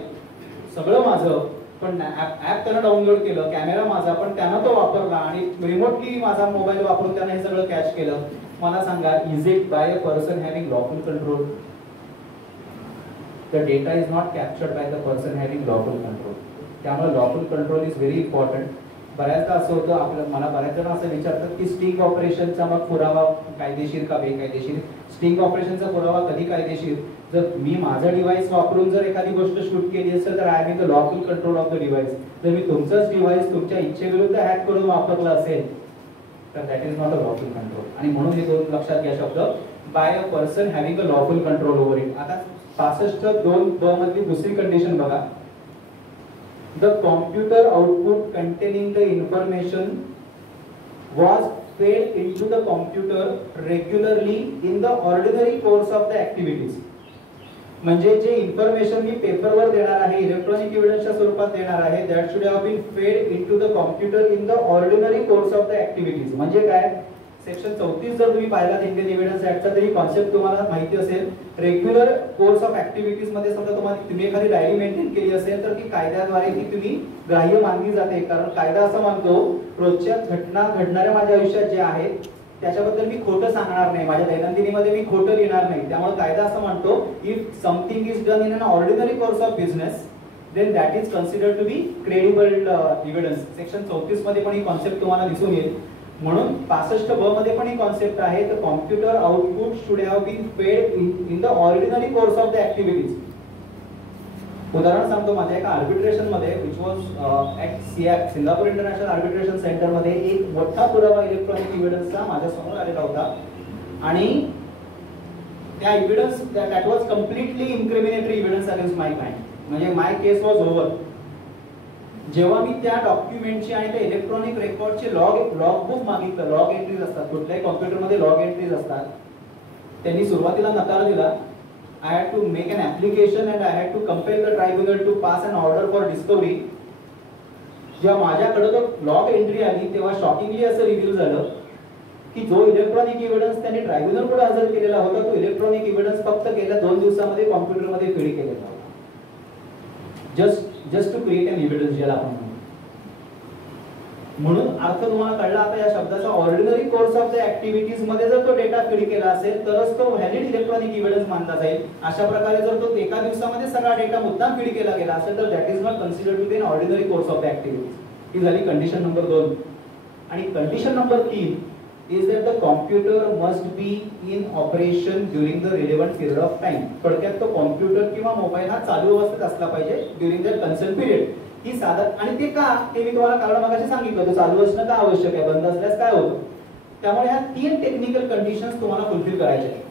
सगळं माझं, पण ॲप त्यानं डाउनलोड केलं, कॅमेरा माझा, पण त्यानं तो वापरला आणि रिमोटली माझा मोबाईल वापरून त्यानं हे सगळं कॅच केलं. मला सांगा, is it by a person having lawful control? The data is not captured by the person having lawful control. त्यामुळे lawful control is very important. बऱ्याचदा असं होतं, आपलं मला बऱ्याच जण असं विचारतात की स्टिंग ऑपरेशनचा मग पुरावा कायदेशीर का बेकायदेशीर? स्टिंग ऑपरेशनचा पुरावा कधी कायदेशीर? जर मी माझं डिव्हाइस वापरून जर एखादी गोष्ट शूट केली असेल तर I am in the lawful control of the device. जर मी तुमचंच डिव्हाइस तुमच्या इच्छेविरुद्ध हॅक करून वापरलं असेल तर that is not a lawful control. आणि म्हणून हे दोन लक्षात घ्या शब्द, by a person having a lawful control over it. आता 65(2)(ब) मधली दुसरी कंडिशन बघा. The computer output containing the information was fed into the computer regularly in the ordinary course of the activities. म्हणजे जे इन्फॉर्मेशन मी पेपरवर देणार आहे, इलेक्ट्रॉनिक एव्हिडन्सच्या स्वरूपात देणार आहे, दॅट शुड हॅव बीन फेड into the computer in the ordinary course of the activities. म्हणजे काय? सेक्शन 34 जर तुम्ही पाहिलात इंडियन एव्हिडन्स ऍक्टचा, तरी कॉन्सेप्ट तुम्हाला माहिती असेल. रेग्युलर कोर्स ऑफ ऍक्टिव्हिटीज मध्ये समजा तुम्ही एखादी डायरी मेंटेन केली असेल तर ती कायद्याद्वारे ती तुम्ही ग्राह्य मानली जाते. कारण कायदा असं मानतो, रोजच्या घटना घडणाऱ्या माझ्या आयुष्यात जे आहेत त्याच्याबद्दल मी खोटं सांगणार नाही, माझ्या दैनंदिनीमध्ये मी खोटं लिहिणार नाही. त्यामुळे कायदा असं म्हणतो, if something is done in an ordinary course of business then that is considered to be credible evidence. Section 34 मध्ये पण ही कॉन्सेप्ट तुम्हाला दिसून येईल. म्हणून 65(ब) मध्ये पण ही कॉन्सेप्ट आहे. तर computer output should have been fed in the ordinary course of the activities. उदाहरण सांगतो, माझ्या एका आर्बिट्रेशन मध्ये which was at SIAC, Singapore International Arbitration Centre मध्ये, एक मोठा पुरावा इलेक्ट्रॉनिक एव्हिडन्सचा माझ्या समोर आलेला होता आणि त्या evidence that was completely incriminatory evidence against my client. म्हणजे माय केस वॉज ओव्हर. जेव्हा मी त्या डॉक्युमेंटची आणि त्या इलेक्ट्रॉनिक रेकॉर्डचे लॉग बुक मागितलं, लॉग एंट्रीज असतात, कुठल्याही कॉम्प्युटरमध्ये लॉग एंट्रीज असतात, त्यांनी सुरुवातीला नकार दिला. I had to make an application and I had to compel the tribunal to pass an order for discovery. जेव्हा माझ्याकडे तो लॉग एंट्री आली तेव्हा शॉकिंगली असं रिव्हील झालं की जो इलेक्ट्रॉनिक एव्हिडन्स त्यांनी ट्रायब्युनल पुढे हजर केलेला होता, तो इलेक्ट्रॉनिक एव्हिडन्स फक्त गेल्या 2 दिवसामध्ये कॉम्प्युटरमध्ये फीड केलेला होता. Just to create an evidence, ज्याला आपण म्हणतो. म्हणून अर्थ तुम्हाला कळला आता या शब्दाचा. Ordinary course of the activities मध्ये जर तो डेटा फीड केला असेल तरच तो व्हॅलिड इलेक्ट्रॉनिक एव्हिडन्स मानला जाईल. अशा प्रकारे जर तो एका दिवसामध्ये सगळा डेटा मुद्दाम फीड केला गेला असेल तर that is not considered to be an ordinary course of the activities. ही झाली कंडिशन नंबर 2. आणि condition number 3, is that the computer must be in operation during the relevant period of time. थोडक्यात तो computer किंवा mobile हा चालू अवस्थेत असला पाहिजे ड्युरिंग द कन्सर्न पिरियड. ही साधन आणि ते का ते मी तुम्हाला कारण मगाशी सांगितलं तो चालू असणं का आवश्यक आहे, बंद असल्यास काय होतं. त्यामुळे ह्या 3 टेक्निकल कंडिशन्स तुम्हाला फुलफिल करायच्या आहेत.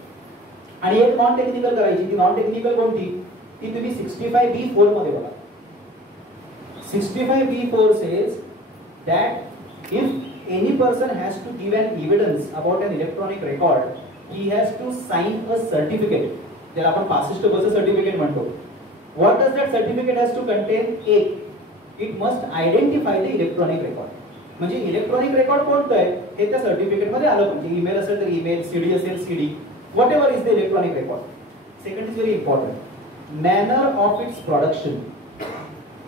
आणि एक नॉन टेक्निकल करायची. ती नॉन टेक्निकल कोणती, ती तुम्ही 65B4 मध्ये बघा. 65B4 says that if any person has to give an evidence about an electronic record, he has to sign a certificate. त्याला आपण 65 चं सर्टिफिकेट म्हणतो. What does that certificate has to contain? It must identify the electronic record. म्हणजे electronic record कोणतं आहे हे त्या certificate मध्ये आलं पाहिजे. ईमेल असेल तर ईमेल, सीडी असेल CD, whatever is the electronic record. Second is very important. Manner of its production.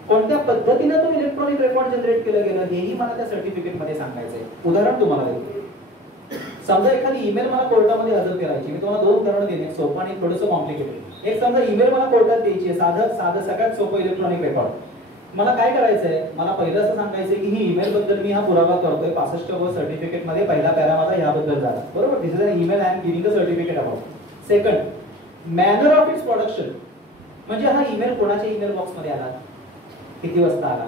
कोणत्या पद्धतीने तो इलेक्ट्रॉनिक रेकॉर्ड जनरेट केलं गेलं हेही मला त्या सर्टिफिकेट मध्ये सांगायचंय. उदाहरण तुम्हाला देतो. समजा एखादी ईमेल मला कोर्टामध्ये हजर करायची. मी तुम्हाला 2 उदाहरणं देईन, एक सोपं आणि थोडंसं कॉम्प्लिकेटेड. एक समजा ईमेल मला कोर्टात द्यायची आहे, साधं सगळ्यात सोपं इलेक्ट्रॉनिक रेकॉर्ड. मला काय करायचंय, मला पहिलं असं सांगायचंय की ही ईमेल बद्दल मी हा पुरावा करतोय. 65 सर्टिफिकेट मध्ये पहिला पॅरा माझा याबद्दल झाला, बरोबर. This is an email I am giving the certificate about. Second, manner of its production. म्हणजे हा ईमेल कोणाच्या ईमेल बॉक्स मध्ये आला, किती वाजता आला,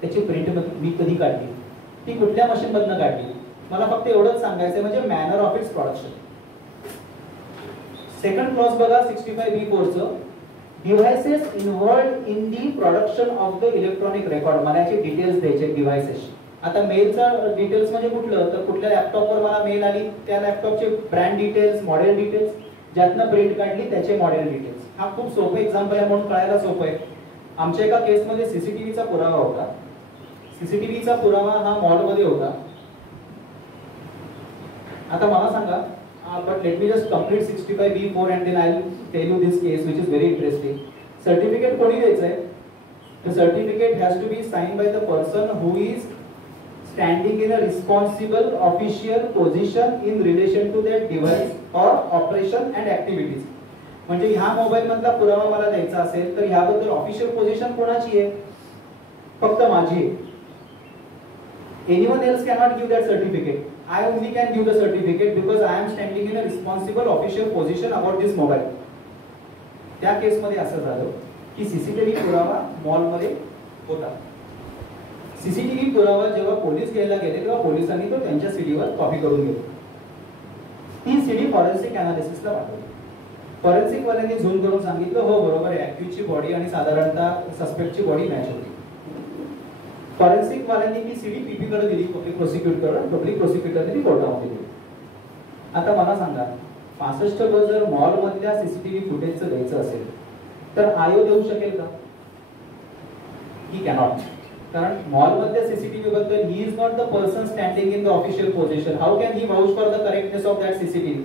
त्याची प्रिंट मी कधी काढली, ती कुठल्या मशीन मधनं काढली, मला फक्त एवढंच सांगायचंय. म्हणजे manner of its production. Second clause बघा 65B4 चं. Devices involved in the production of the electronic record. मला याचे डिटेल्स द्यायचे डिव्हाइसेस. आता मेलचा डिटेल्स म्हणजे कुठलं, तर कुठल्या लॅपटॉपवर मला मेल आली त्या लॅपटॉपचे ब्रँड डिटेल्स, मॉडेल डिटेल्स, ज्यातनं प्रिंट काढली त्याचे मॉडेल डिटेल्स. हा खूप सोपं एक्झाम्पल आहे म्हणून कळायला सोपं आहे. आमच्या एका केसमध्ये सीसीटीव्हीचा पुरावा होता. सीसीटीव्हीचा पुरावा हा मॉलमध्ये होता. आता मला सांगा, but let me just complete 65B4 and then I'll tell you this case which is very interesting. Certificate कोणी द्यायचंय? The certificate has to be signed by the person who is standing in a responsible official position in relation to that device or operation and activities. म्हणजे ह्या mobile मधला पुरावा मला द्यायचा असेल तर ह्याबद्दल ऑफिशियल पोझिशन कोणाची आहे? फक्त माझी आहे. Anyone else cannot give that certificate. I only can give the certificate because I am standing in a responsible official position about this mobile. त्या केस मध्ये असं झालं की सीसीटीव्ही पुरावा मॉल मध्ये होता. सीसीटीव्ही पुरावा जेव्हा पोलीस घ्यायला गेले तेव्हा पोलिसांनी तो त्यांच्या सीडीवर कॉपी करून घेतली. ती सीडी फॉरेन्सिक अनालिसिसला पाठवली. फॉरेन्सिक वाल्यांनी झूम करून सांगितलं हो बरोबर आहे, ऍक्युजची बॉडी आणि साधारणतः सस्पेक्टची बॉडी मॅच होती. फॉरेन्सिक वाल्यांनी ती सीडी पीपी कडे दिली, पब्लिक प्रोसिक्युटरने ती कोर्टामध्ये दिली. आता मला सांगा, 65 जर मॉल मधल्या सीसीटीव्ही फुटेजचं द्यायचं असेल तर आयो देऊ शकेल का? He cannot. कारण मॉल मधल्या सीसीटीव्ही बद्दल he is not the person standing in the official position. How can he vouch for the correctness of that CCTV?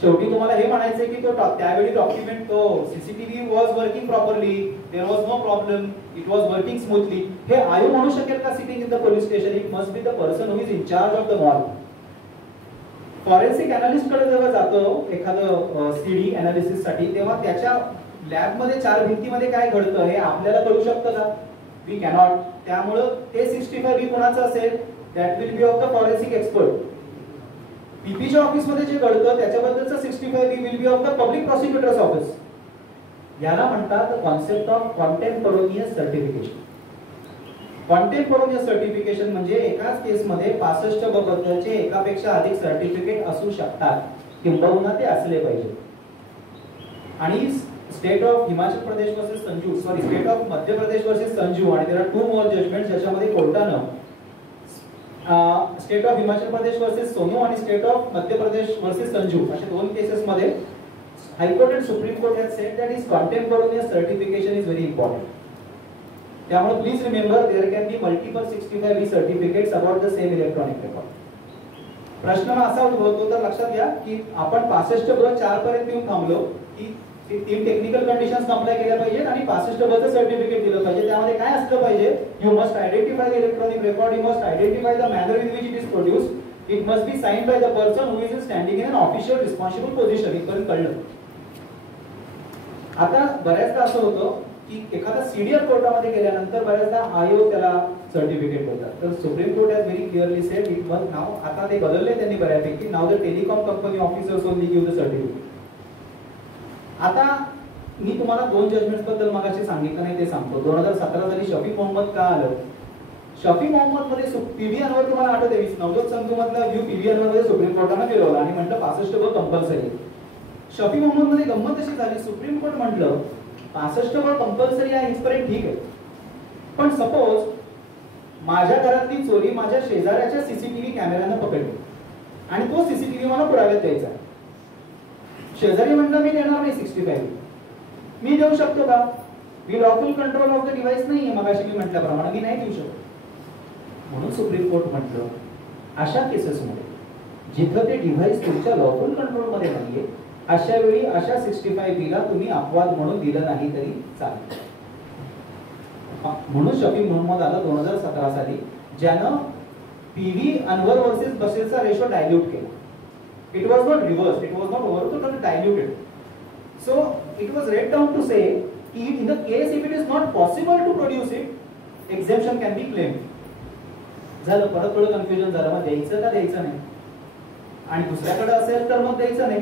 शेवटी तुम्हाला हे म्हणायचंय की तो त्यावेळी डॉक्युमेंट तो CCTV was working properly, there was no problem, it was working smoothly. हे I O म्हणू शकेल का sitting in the police station? It must be the person who is in charge of the mall. Forensic analyst कडे जेव्हा जातो एखादं CD analysis साठी, तेव्हा त्याच्या लॅब मध्ये 4 भिंतीमध्ये काय घडतं हे आपल्याला कळू शकतं का? We cannot. त्यामुळे ते 65B कोणाचं असेल? That will be of the forensic expert. पीपीच्या ऑफिस मध्ये जे घडतं त्याच्याबद्दलचं 65B will be of the public prosecutor's office. याला म्हणतात concept of contemporaneous certification. Contemporaneous certification म्हणजे एकाच केसमध्ये 65 बद्दलचे एकापेक्षा अधिक सर्टिफिकेट असू शकतात, किंबहुना ते असले पाहिजे. आणि state of Himachal Pradesh versus Sanju, state of Madhya Pradesh versus Sanju, आणि देयर आर 2 मोर जजमेंट्स ज्याच्यामध्ये कोर्टानं state of Himachal Pradesh versus Sonu आणि state of Madhya Pradesh versus Sanju अशा 2 केसेस मध्ये high court and supreme court has said that is contemporaneous certification is very important. त्यामुळे please remember there can be multiple 65B certificates about the same electronic record. प्रश्न असा उद्भवतो, तर लक्षात घ्या की आपण 65 4 पर्यंत येऊन थांबलो की 3 टेक्निकल कंडिशन्स अप्लाय केल्या पाहिजेत आणि 65 सर्टिफिकेट दिलं पाहिजे. त्यामध्ये काय असलं पाहिजे? You must identify the electronic record, you must identify the manner in which it is produced, it must B signed bye the person who is standing in an official responsible position. इथपर्यंत कळलं. आता बऱ्याचदा असं होतं की एखादा senior कोर्टामध्ये गेल्यानंतर बऱ्याचदा आयोग त्याला सर्टिफिकेट देतात. तर supreme court has very clearly said it must now, आता ते बदलले त्यांनी बऱ्यापैकी, now the telecom company officers only give the certificate. आता मी तुम्हाला 2 जजमेंट्स बद्दल मगाशी सांगितलं नाही ते सांगतो. 2017 साली शफी मोहम्मद का आलं? शफी मोहम्मद मध्ये पीव्ही अनवर तुम्हाला आठवते, नवजोत संधू मधला व्ह्यू पीव्ही अनवर मध्ये सुप्रीम कोर्टाने फिरवला आणि म्हटलं 65 कंपल्सरी. शफी मोहम्मद मध्ये गंमत अशी झाली, सुप्रीम कोर्ट म्हटलं 65 कंपल्सरी आहे इथपर्यंत ठीक आहे, पण सपोज माझ्या घरातली चोरी माझ्या शेजाऱ्याच्या सीसीटीव्ही कॅमेऱ्याने पकडली आणि तो सीसीटीव्ही मला पुराव्यात द्यायचा. शेजारी म्हणलं मी देणार नाही 65, मी देऊ शकतो का? मी lawful control of the device नाहीये, मगाशी मी म्हटल्याप्रमाणे मी नाही देऊ शकत. म्हणून सुप्रीम कोर्ट म्हटलं अशा केसेसमध्ये जिथं ते डिव्हाइस तुमच्या लॉफुल कंट्रोल मध्ये नाहीये, अशा वेळी अशा 65B ला तुम्ही अपवाद म्हणून दिलं नाही तरी चालेल. म्हणून शफी मोहम्मद आलं 2017 साली, ज्यानं पीव्ही अनवर वर्सेस बशीरचा रेशो डायल्यूट केला. It was not reverse, it was not over to diluted. So it was read down to say in the case if it is not possible to produce it, exemption can be claimed. झालं, परत थोडं confusion झालं, मग द्यायचं का द्यायचं नाही, आणि दुसऱ्याकडे असेल तर मग द्यायचं नाही.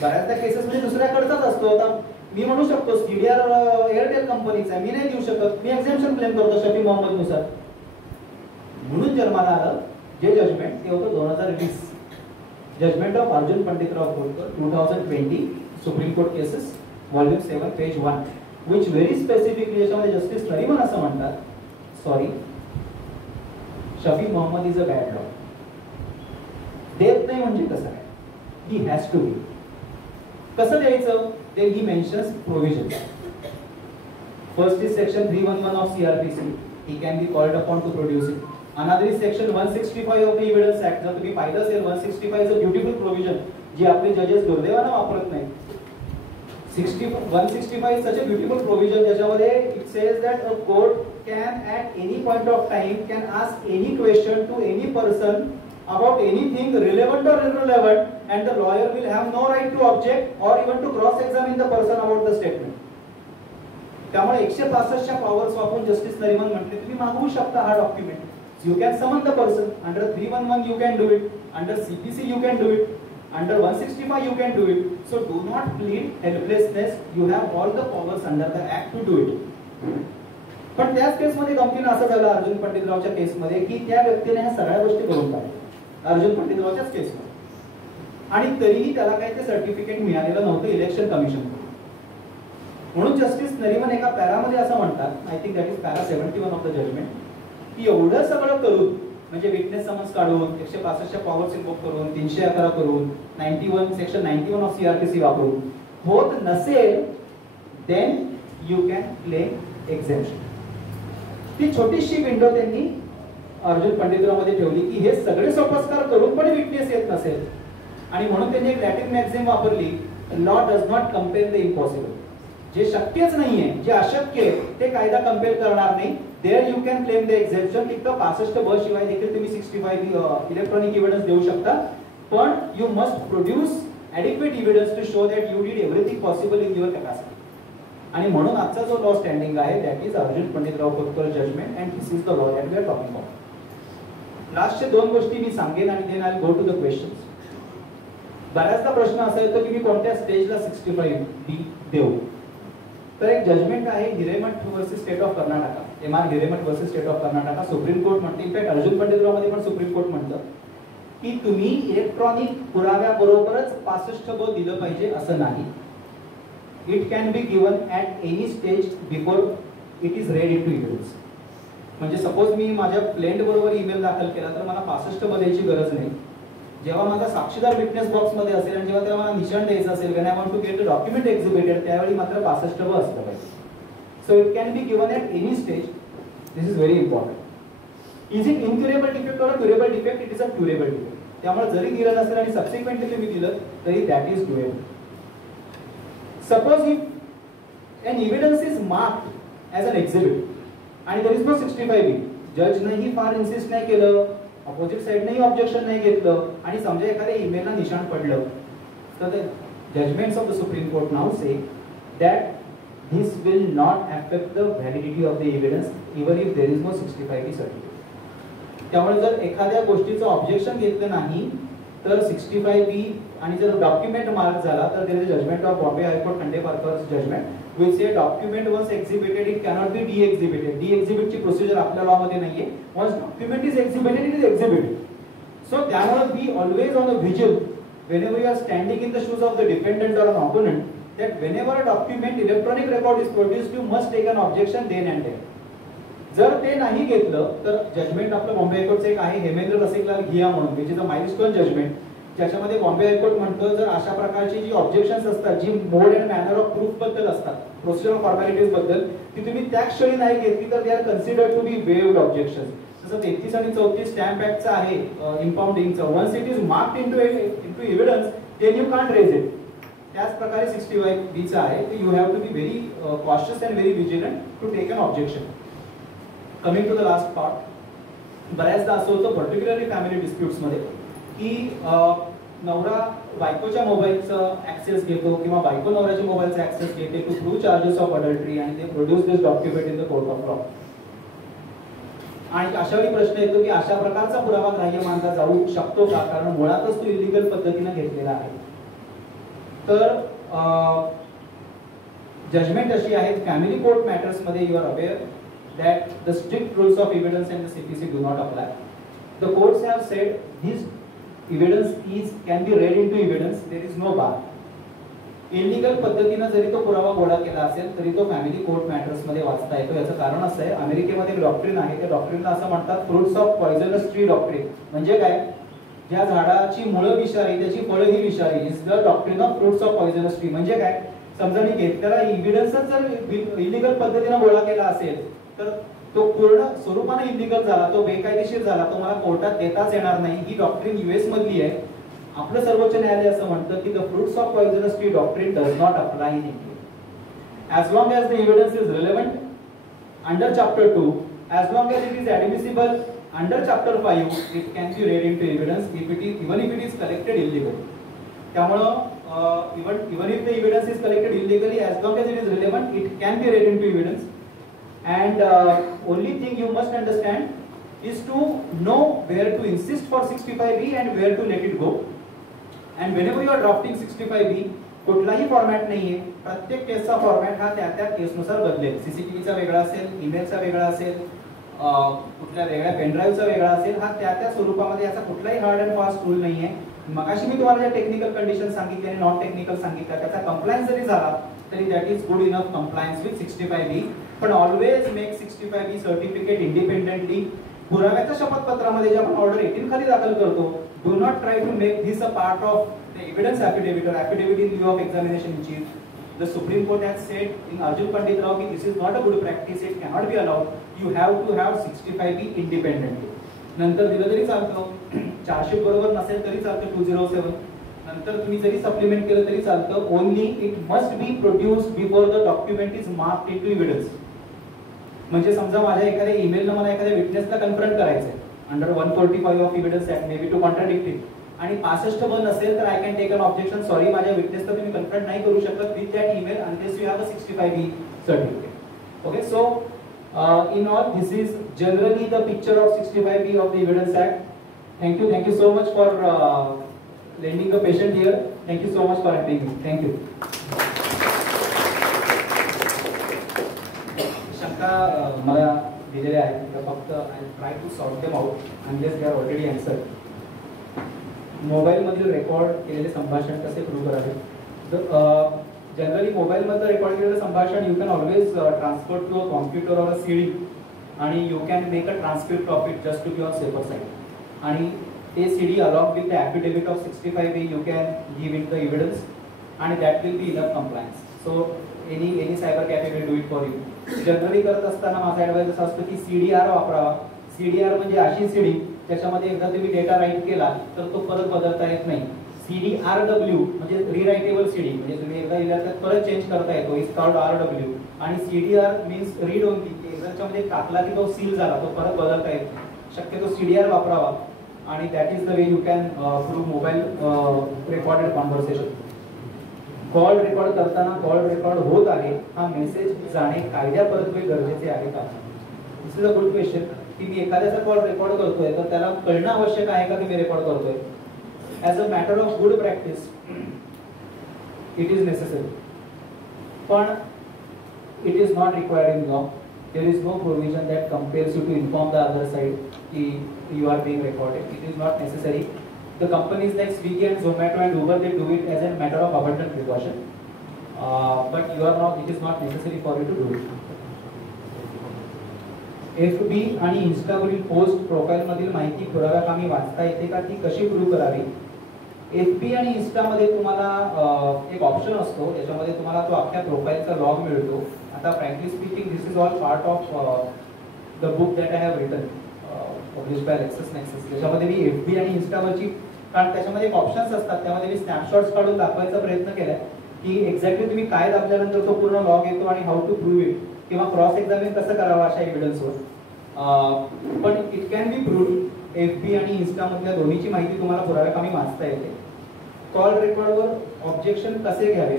बऱ्याचदा केसेस मध्ये दुसऱ्याकडचाच असतो. आता मी म्हणू शकतो सीडीआर एअरटेल कंपनीचा आहे, मी नाही देऊ शकत, मी एक्झेम्पशन क्लेम करतो शफी मोहम्मद नुसार. म्हणून जन्माला आलं जे जजमेंट ते होतं 2020, judgement of Arjun Panditrao Khotkar 2020 supreme court cases volume 7 page 1, which very specifically याच्यामध्ये जस्टिस नरीमन असं म्हणतात, sorry Shafi Mohammad is a bad law. देत नाही म्हणजे कसं आहे, ही हॅज टू बी. कसं द्यायचं ते ही mentions provision. First is section 311 of CRPC, he can be called upon to produce it. Another is section 165 of the Evidence Act. जर तुम्ही पाहिलं असेल 165 is a beautiful provision जी आपले जजेस दुर्दैवानं वापरत नाही. 165 is such a beautiful provision ज्याच्यामध्ये it says that a court can at any point of time can ask any question to any person about anything relevant or irrelevant and the lawyer will have no right to object or even to cross examine the person about the statement. त्यामुळे 165 च्या powers वापरून justice Nariman म्हटले तुम्ही मागवू शकता हा document. You can summon the person under 311 you can do it, under CPC you can do it, under 165 you can do it. So do not plead helplessness, you have all the powers under the act to do it. पण त्याच केस मध्ये गमतीनं असं झालं अर्जुन पंडितरावच्या केस मध्ये की त्या व्यक्तीने ह्या सगळ्या गोष्टी करून टाकल्या अर्जुन पंडितरावच्याच केस मध्ये, आणि तरीही त्याला काही ते सर्टिफिकेट मिळालेलं नव्हतं इलेक्शन कमिशन. म्हणून जस्टिस नरीमन एका पॅरामध्ये असं म्हणतात, I think that is para 71 of the judgement, की एवढं सगळं करून म्हणजे विटनेस समन्स काढून 165 च्या पॉवर्स इन्व्होक करून 311 करून 91 सेक्शन 91 ऑफ CRPC वापरून होत नसेल देन यू कॅन क्लेम एक्झेम्पशन. ती छोटीशी विंडो त्यांनी अर्जुन पंडितराव मध्ये ठेवली की हे सगळे सोपस्कार करून पण विटनेस येत नसेल, आणि म्हणून त्यांनी एक लॅटिन मॅक्झिम वापरली, law does not compel the impossible. जे शक्यच नाहीये, जे अशक्य आहे ते कायदा कंपेल करणार नाही. There you can claim the exemption. तिथं 65 शिवाय देखील तुम्ही 65 इलेक्ट्रॉनिक एव्हिडन्स देऊ शकता, पण you must produce adequate evidence to show that you did everything possible in your capacity. आणि म्हणून आजचा जो लॉ स्टँडिंग आहे that is Arjun Panditrao Khotkar judgment and this is the law that we are talking about. लास्टचे 2 गोष्टी मी सांगेन आणि then I go to the questions. बऱ्याचदा प्रश्न असा येतो की मी कोणत्या स्टेजला 65B देऊ. तर एक जजमेंट आहे Hiremath versus state of Karnataka, MR Hiremath versus state of Karnataka. Supreme court म्हणते, इनफॅक्ट अर्जुन पंडितराव मध्ये पण सुप्रीम कोर्ट म्हणतं की तुम्ही इलेक्ट्रॉनिक पुराव्याबरोबरच 65B दिलं पाहिजे असं नाही. It can be given at any stage before it is ready to evidence. म्हणजे सपोज मी माझ्या क्लायंट बरोबर ईमेल दाखल केला तर मला 65B द्यायची गरज नाही. जेव्हा माझा साक्षीदार विटनेस बॉक्स मध्ये असेल आणि जेव्हा त्याला मला निशाण द्यायचं असेल, when I want to get the document exhibited, त्यावेळी मात्र 65B असलं पाहिजे. So it can be given at any stage. This is very important. Is it incurable defect or curable defect? It is a curable defect. त्यामुळे जरी दिलं नसेल आणि subsequently तुम्ही दिलं तरी that is doable. Suppose if an evidence is marked as an exhibit आणि there is no 65B, जजनेही फार इन्सिस्ट नाही केलं, अपोजिट साइडनेही ऑब्जेक्शन नाही घेतलं, आणि समजा एखाद्या ईमेलला निशाण पडलं, तर the judgements of the supreme court now say that this will not affect the validity of the evidence even if there is no 65B certificate. त्यामुळे जर एखाद्या गोष्टीचं ऑब्जेक्शन घेतलं नाही तर 65B आणि जर डॉक्युमेंट मार्क झाला तर there is a judgment of Bombay High Court Khandeparkar's judgment which say document once exhibited it cannot be de-exhibited. De-exhibit ची प्रोसिजर आपल्या लॉ मध्ये नाहीये. Once document is exhibited it is exhibited. So त्यामुळे be always on a vigil whenever you are standing in the shoes of the defendant or an opponent that whenever a document electronic record is produced you must take an objection then and there. जर ते नाही घेतलं तर judgement आपलं बॉम्बे हायकोर्टचं एक आहे हेमेंद्र रसिकलाल घिया म्हणून which is a milestone judgement ज्याच्यामध्ये बॉम्बे हायकोर्ट म्हणतं जर अशा प्रकारची जी ऑब्जेक्शन्स असतात जी मोड अँड मॅनर ऑफ प्रूफ बद्दल असतात प्रोसिजरल फॉर्मॅलिटीज बद्दल ती तुम्ही त्या क्षणी नाही घेतली तर they are considered to be waived objections जसं 33 आणि 34 स्टॅम्प ऍक्टचं आहे इम्पाउंडिंगचं once it is marked into evidence then you can't raise it त्याच प्रकारे 65B चं आहे you have to be very cautious and very vigilant to take an objection. Coming to the last part बऱ्याचदा असं होतं पर्टिक्युलरली फॅमिली डिस्प्यूट्स मध्ये की नवरा बायकोच्या मोबाईलचं ऍक्सेस घेतो किंवा बायको नवऱ्याच्या मोबाईलचा ऍक्सेस घेते to prove charges of adultery आणि ते produce this document in the court of law. आणि अशा वेळी प्रश्न येतो की अशा प्रकारचा पुरावा ग्राह्य मानला जाऊ शकतो का कारण मुळातच तो इलिगल पद्धतीने घेतलेला आहे. तर जजमेंट अशी आहे फॅमिली कोर्ट मॅटर्स मध्ये you are aware that the strict rules of evidence and the CPC do not apply. The courts have said this evidence can be read into evidence. There is no bar. Illegal पद्धतीने जरी तो पुरावा गोळा केला असेल तरी तो family court matters मध्ये वाचता येतो. याचं कारण असं आहे अमेरिकेमध्ये एक डॉक्ट्रिन आहे त्या डॉक्ट्रिनला असं म्हणतात fruits of poisonous tree doctrine. म्हणजे काय ज्या झाडाची मुळं विषारी त्याची फळं ही विषारी is the doctrine of fruits of poisonous tree. म्हणजे काय समजा मी घेतलेला एव्हिडन्सच जर इलिगल पद्धतीने गोळा केला असेल तर तो पूर्ण स्वरूपाने इलिगल झाला तो बेकायदेशीर झाला तो मला कोर्टात देताच येणार नाही. ही डॉक्ट्रिन US मधली आहे. आपलं सर्वोच्च न्यायालय असं म्हणतं की the fruits of poisonous tree doctrine does not apply in India as long as the evidence is relevant under chapter 2 as long as it is admissible under chapter 5 it can be read in to evidence even if it is collected illegal. त्यामुळं even if the evidence is collected illegally as long as it is relevant it can be read in to evidence. And only thing you must understand is to know where to insist for 65B and where to let it go. And whenever you are drafting 65B, कुठलाही format नाहीये. प्रत्येक केसचा format हा त्या केसनुसार बदलेल. CCTVचा वेगळा असेल, ईमेलचा वेगळा असेल, कुठल्या वेगळ्या पेनड्राईव्हचा वेगळा असेल. हा त्या स्वरूपामध्ये याचा कुठलाही हार्ड अँड फास्ट रूल नाहीये. मगाशी मी तुम्हाला ज्या टेक्निकल कंडिशन सांगितल्या आणि नॉन टेक्निकल सांगितल्या त्याचा कंप्लायन्स जरी झाला तरी that is good enough compliance with 65B. पण always make 65B certificate independently. पुराव्याच्या शपथपत्रामध्ये जे आपण ऑर्डर 18 खाली दाखल करतो do not try to make this a part of the evidence affidavit or affidavit in lieu of examination in chief. The supreme court has said in Arjun Pandit Rao की this is not a good practice it cannot be allowed. You have to have 65B independently. नंतर दिलं तरी चालतं chargesheet बरोबर नसेल तरी चालतं 207 नंतर तुम्ही जरी सप्लिमेंट केलं तरी चालतं. Only it must be produced before the document is marked into evidence. म्हणजे समजा माझ्या एखाद्या ईमेलनं मला एखाद्या विटनेसला कन्फ्रंट करायचंय under 145 of evidence act may be to contradict it आणि 65 वन असेल तर I can take an objection sorry माझ्या विटनेसला तुम्ही कन्फ्रंट नाही करू शकत with that email unless you have a 65B certificate. Okay so in all this is generally the picture of 65B of the evidence act. Thank you so much for lending a patient here. Thank you so much for having me. Thank you. शंका मला दिलेल्या आहेत फक्त I try to solve them out unless they are already answered. Mobile मधील record केलेले संभाषण कसे prove करावे. जनरली मोबाईलमध्ये रेकॉर्ड केलेलं संभाषण you can always transfer to a computer or a CD आणि you can make a transcript of it just to be on safer side. आणि ते CD along with the affidavit of 65B you can give it the evidence and that will be enough compliance. So any cyber cafe will do it for you. Generally करत असताना माझा advice असा असतो की CDR वापरावा. CDR म्हणजे अशी CD त्याच्यामध्ये एकदा तुम्ही डेटा राईट केला तर तो परत बदलता येत नाही. CDRW म्हणजे रिरायटेबल CD म्हणजे तुम्ही एकदा लिहिला तर परत चेंज करता येतो इज कॉल्ड RW. आणि CDR मीन्स रीड ओनली. त्याच्यामध्ये टाकला की तो सील झाला तो परत बदलता येत नाही. शक्यतो CDR वापरावा आणि that is the way you can prove mobile recorded conversation. Call record करताना कॉल रेकॉर्ड होत आहे हा मेसेज जाणे कायद्यापरत्वे गरजेचे आहे का? दिस इज अ गुड क्वेश्चन की मी एखाद्याचा कॉल रेकॉर्ड करतोय तर त्याला कळणं आवश्यक आहे का की मी रेकॉर्ड करतोय? As a matter of good practice it is necessary, पण it is not required in law. There is no provision that compels you to inform the other side that you are being recorded. It is not necessary. The companies like Swiggy and Zomato and Uber, they do it as a matter of abundant precaution. But you are not. It is not necessary for you to do it. FB आणि Instaवरील post profile मधील माहिती पुराव्याकामी वाचता येते का? ती कशी prove करावी? FB आणि Instaमध्ये तुम्हाला एक ऑप्शन असतो, त्याच्यामध्ये तुम्हाला तो अख्ख्या प्रोफाइलचा लॉग मिळतो. आता frankly speaking this is all part of the book that I have written publish by LexisNexis. त्याच्यामध्ये मी FB आणि Instaवरची, कारण त्याच्यामध्ये एक ऑप्शन्स असतात, त्यामध्ये मी स्नॅपशॉट्स काढून दाखवायचा प्रयत्न केलाय की एक्झॅक्टली तुम्ही काय दाबल्यानंतर तो पूर्ण लॉग येतो आणि हाऊ टू प्रूव्ह इट किंवा क्रॉस एक्झामिन कसं करावं अशा एव्हिडन्सवर. पण it can B prove. FB आणि Instaमधल्या दोन्हीची माहिती तुम्हाला पुराव्याकामी वाचता येते. कॉल रेकॉर्डवर ऑब्जेक्शन कसे घ्यावे?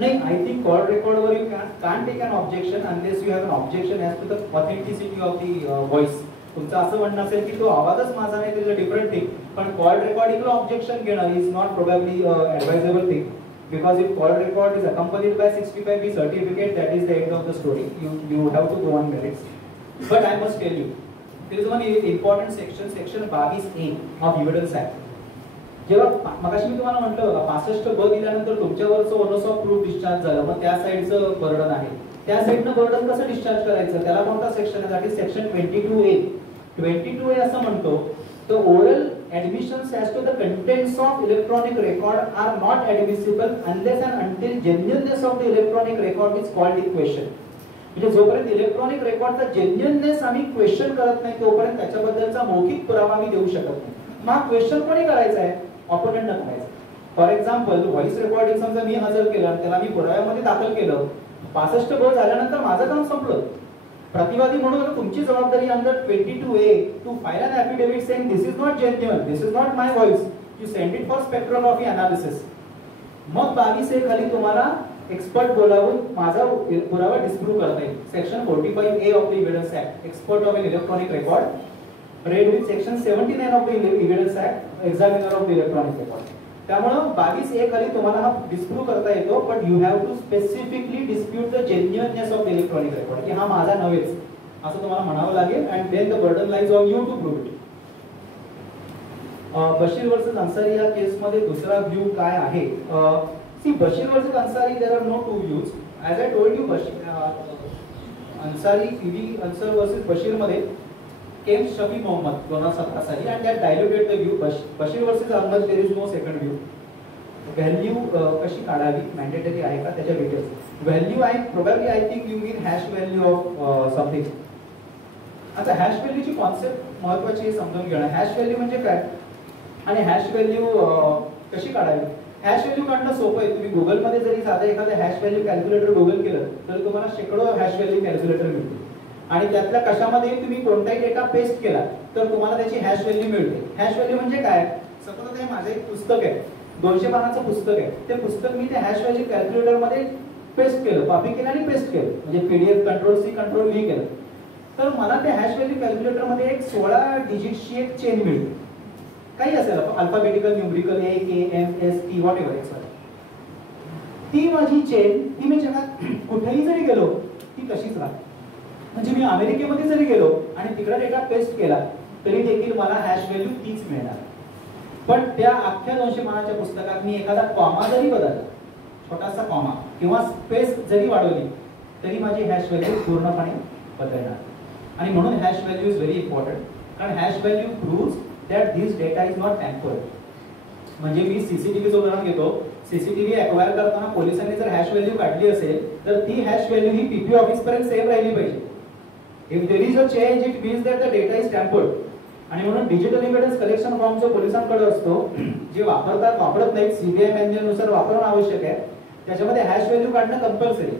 नाही, आय थिंक कॉल रेकॉर्डवर you can take an objection unless you have an objection as to the authenticity of the voice. तुमचं असं म्हणणं असेल की तो आवाजच माझा नाही, त्याचं डिफरंट थिंग, पण कॉल रेकॉर्डिंगला ऑब्जेक्शन घेणं is not probably advisable thing, because if call record is accompanied by 65B certificate, that is the end of the story. You have to go on merits. But I must tell you, there is one important section 22A of Evidence Act. जेव्हा मगाशी मी तुम्हाला म्हटलं 65B दिल्यानंतर तुमच्यावरचं onus of proof discharge झालं, मग त्या साईडचं burden आहे, त्या साईडनं बर्डन कसं डिस्चार्ज करायचं? त्याला कोणता सेक्शन आहे? That is section 22A. 22A असं म्हणतो, the oral admissions as to the contents of electronic record are not admissible unless and until genuineness of the electronic record is called in question. म्हणजे जोपर्यंत electronic रेकॉर्डचा genuineness आम्ही question करत नाही तोपर्यंत त्याच्याबद्दलचा मौखिक पुरावा आम्ही देऊ शकत नाही. मग क्वेश्चन कोणी करायचा आहे? ऑपोनंटनं करायचं. फॉर एक्झाम्पल, व्हॉइस रेकॉर्डिंग समजा मी हजर केलं, त्याला मी पुराव्यामध्ये दाखल केलं, 65B झाल्यानंतर माझं काम संपलं. प्रतिवादी म्हणून तुमची जबाबदारी under 22A to file an affidavit saying this is not genuine, this is not my voice, you send it for spectrography analysis. मग 22A खाली तुम्हाला एक्सपर्ट बोलावून माझा पुरावा डिस्प्रूव्ह करता येईल. Section 45A of the evidence act, expert of an electronic record, read with section 79 of the evidence act, examiner of the electronic record. त्यामुळे 22A खाली तुम्हाला हा डिस्प्रूव्ह करता येतो, but you have to specifically dispute the genuineness of the electronic record, की हा माझा नव्हेच असं तुम्हाला म्हणावं लागेल. And then the burden lies on you to prove it. Basheer versus Ansari या केसमध्ये दुसरा व्ह्यू काय आहे? See, Basheer versus Ansari there are no two views. As I told you, Ansari Anvar versus Basheer मध्ये came Shafi Mohammed 2017 साली and that diluted the view. Bashir versus Ahmad, there is no second view. Value कशी काढावी, mandatory आहे का, त्याच्या details. Value आहे probably, I think you mean hash value of something. आता hash व्हॅल्यूची कॉन्सेप्ट महत्त्वाची आहे समजून घेणं. हॅश व्हॅल्यू म्हणजे काय आणि हॅश व्हॅल्यू कशी काढावी? हॅश व्हॅल्यू काढणं सोपं आहे. तुम्ही गुगलमध्ये जरी साधं एखादं हॅश व्हॅल्यू कॅल्क्युलेटर गुगल केलं तर तुम्हाला शेकडो हॅश व्हॅल्यू कॅल्क्युलेटर मिळतील. आणि त्यातल्या कशामध्ये तुम्ही कोणताही डेटा पेस्ट केला तर तुम्हाला त्याची हॅश व्हॅल्यू मिळते. हॅश व्हॅल्यू म्हणजे काय? सपोज हे माझं एक पुस्तक आहे, 200 पानाचं पुस्तक आहे, ते पुस्तक मी त्या हॅश व्हॅल्यू कॅल्क्युलेटर मध्ये पेस्ट केलं, कॉपी केलं आणि पेस्ट केलं, म्हणजे PDF कंट्रोल-C कंट्रोल-V केलं, तर मला त्या हॅश व्हॅल्यू कॅल्क्युलेटर मध्ये एक 16 डिजिटची एक चेन मिळते. काही असेल, alphabetical, numerical, A, K, M, S, T, what ever x. ती माझी चेन, ती मी जगात कुठेही जरी गेलो ती तशीच राहते. म्हणजे मी अमेरिकेमध्ये जरी गेलो आणि तिकडे डेटा पेस्ट केला तरी देखील मला हॅश व्हॅल्यू तीच मिळणार. पण त्या अख्ख्या 200 पानाच्या पुस्तकात मी एखादा कॉमा जरी बदलला, छोटासा कॉमा किंवा स्पेस जरी वाढवली तरी माझी हॅश व्हॅल्यू पूर्णपणे बदलणार. आणि म्हणून hash value is very important, कारण hash value proves that this data is not tampered. म्हणजे मी सीसीटीव्हीचं उदाहरण घेतो. सीसीटीव्ही अक्वायर करताना पोलिसांनी जर हॅश व्हॅल्यू काढली असेल तर ती हॅश व्हॅल्यू ही पीपी ऑफिस पर्यंत सेव्ह राहिली पाहिजे. If there is a change, it means that the data is tampered. आणि म्हणून डिजिटल एव्हिडन्स कलेक्शन फॉर्म जो पोलिसांकडे असतो, जे वापरत नाहीत, सीबीआय मॅन्युअल नुसार वापरणं आवश्यक आहे, त्याच्यामध्ये हॅश व्हॅल्यू काढणं कंपल्सरी.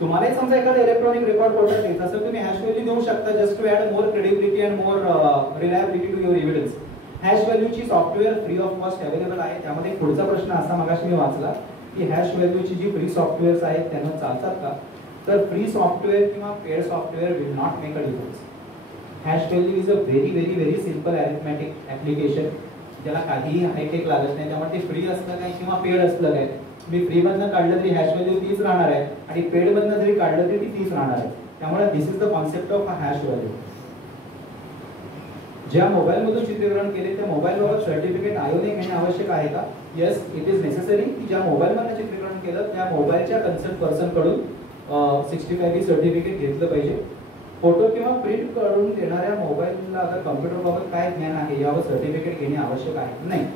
तुम्हालाही समजा एखादा इलेक्ट्रॉनिक रेकॉर्ड पोर्टल आहे, तसं तुम्ही हॅश व्हॅल्यू देऊ शकता just to add more credibility and more reliability to your evidence. Hash व्हॅल्यूची software free of cost available आहे. त्यामध्ये पुढचा प्रश्न असा मगाशी मी वाचला की हॅश व्हॅल्यूची जी फ्री सॉफ्टवेअर्स आहेत त्यांना चालतात का, तर फ्री सॉफ्टवेअर किंवा paid software will not make a difference. Hash value is a very simple arithmetic application, ज्याला काहीही हायटेक लागत नाही. त्यामुळे ते फ्री असलं काय किंवा पेड असलं काय, मी फ्री मधनं काढलं तरी हॅश व्हॅल्यू तीच राहणार आहे आणि पेड मधनं जरी काढलं तरी ती तीच राहणार आहे. त्यामुळे this is the concept of hash value. ज्या मोबाईल मधून चित्रीकरण केले त्या मोबाईल बाबत सर्टिफिकेट आयोने घेणे आवश्यक आहे का? येस, इट इज नेसेसरी की ज्या मोबाईल मधनं चित्रीकरण केलं त्या मोबाईलच्या कन्सर्न पर्सन कडून 65B सर्टिफिकेट घेतलं पाहिजे. फोटो किंवा प्रिंट करून देणाऱ्या मोबाईलला अगर कम्प्युटर बाबत काय ज्ञान आहे यावर सर्टिफिकेट घेणे आवश्यक आहे नाही.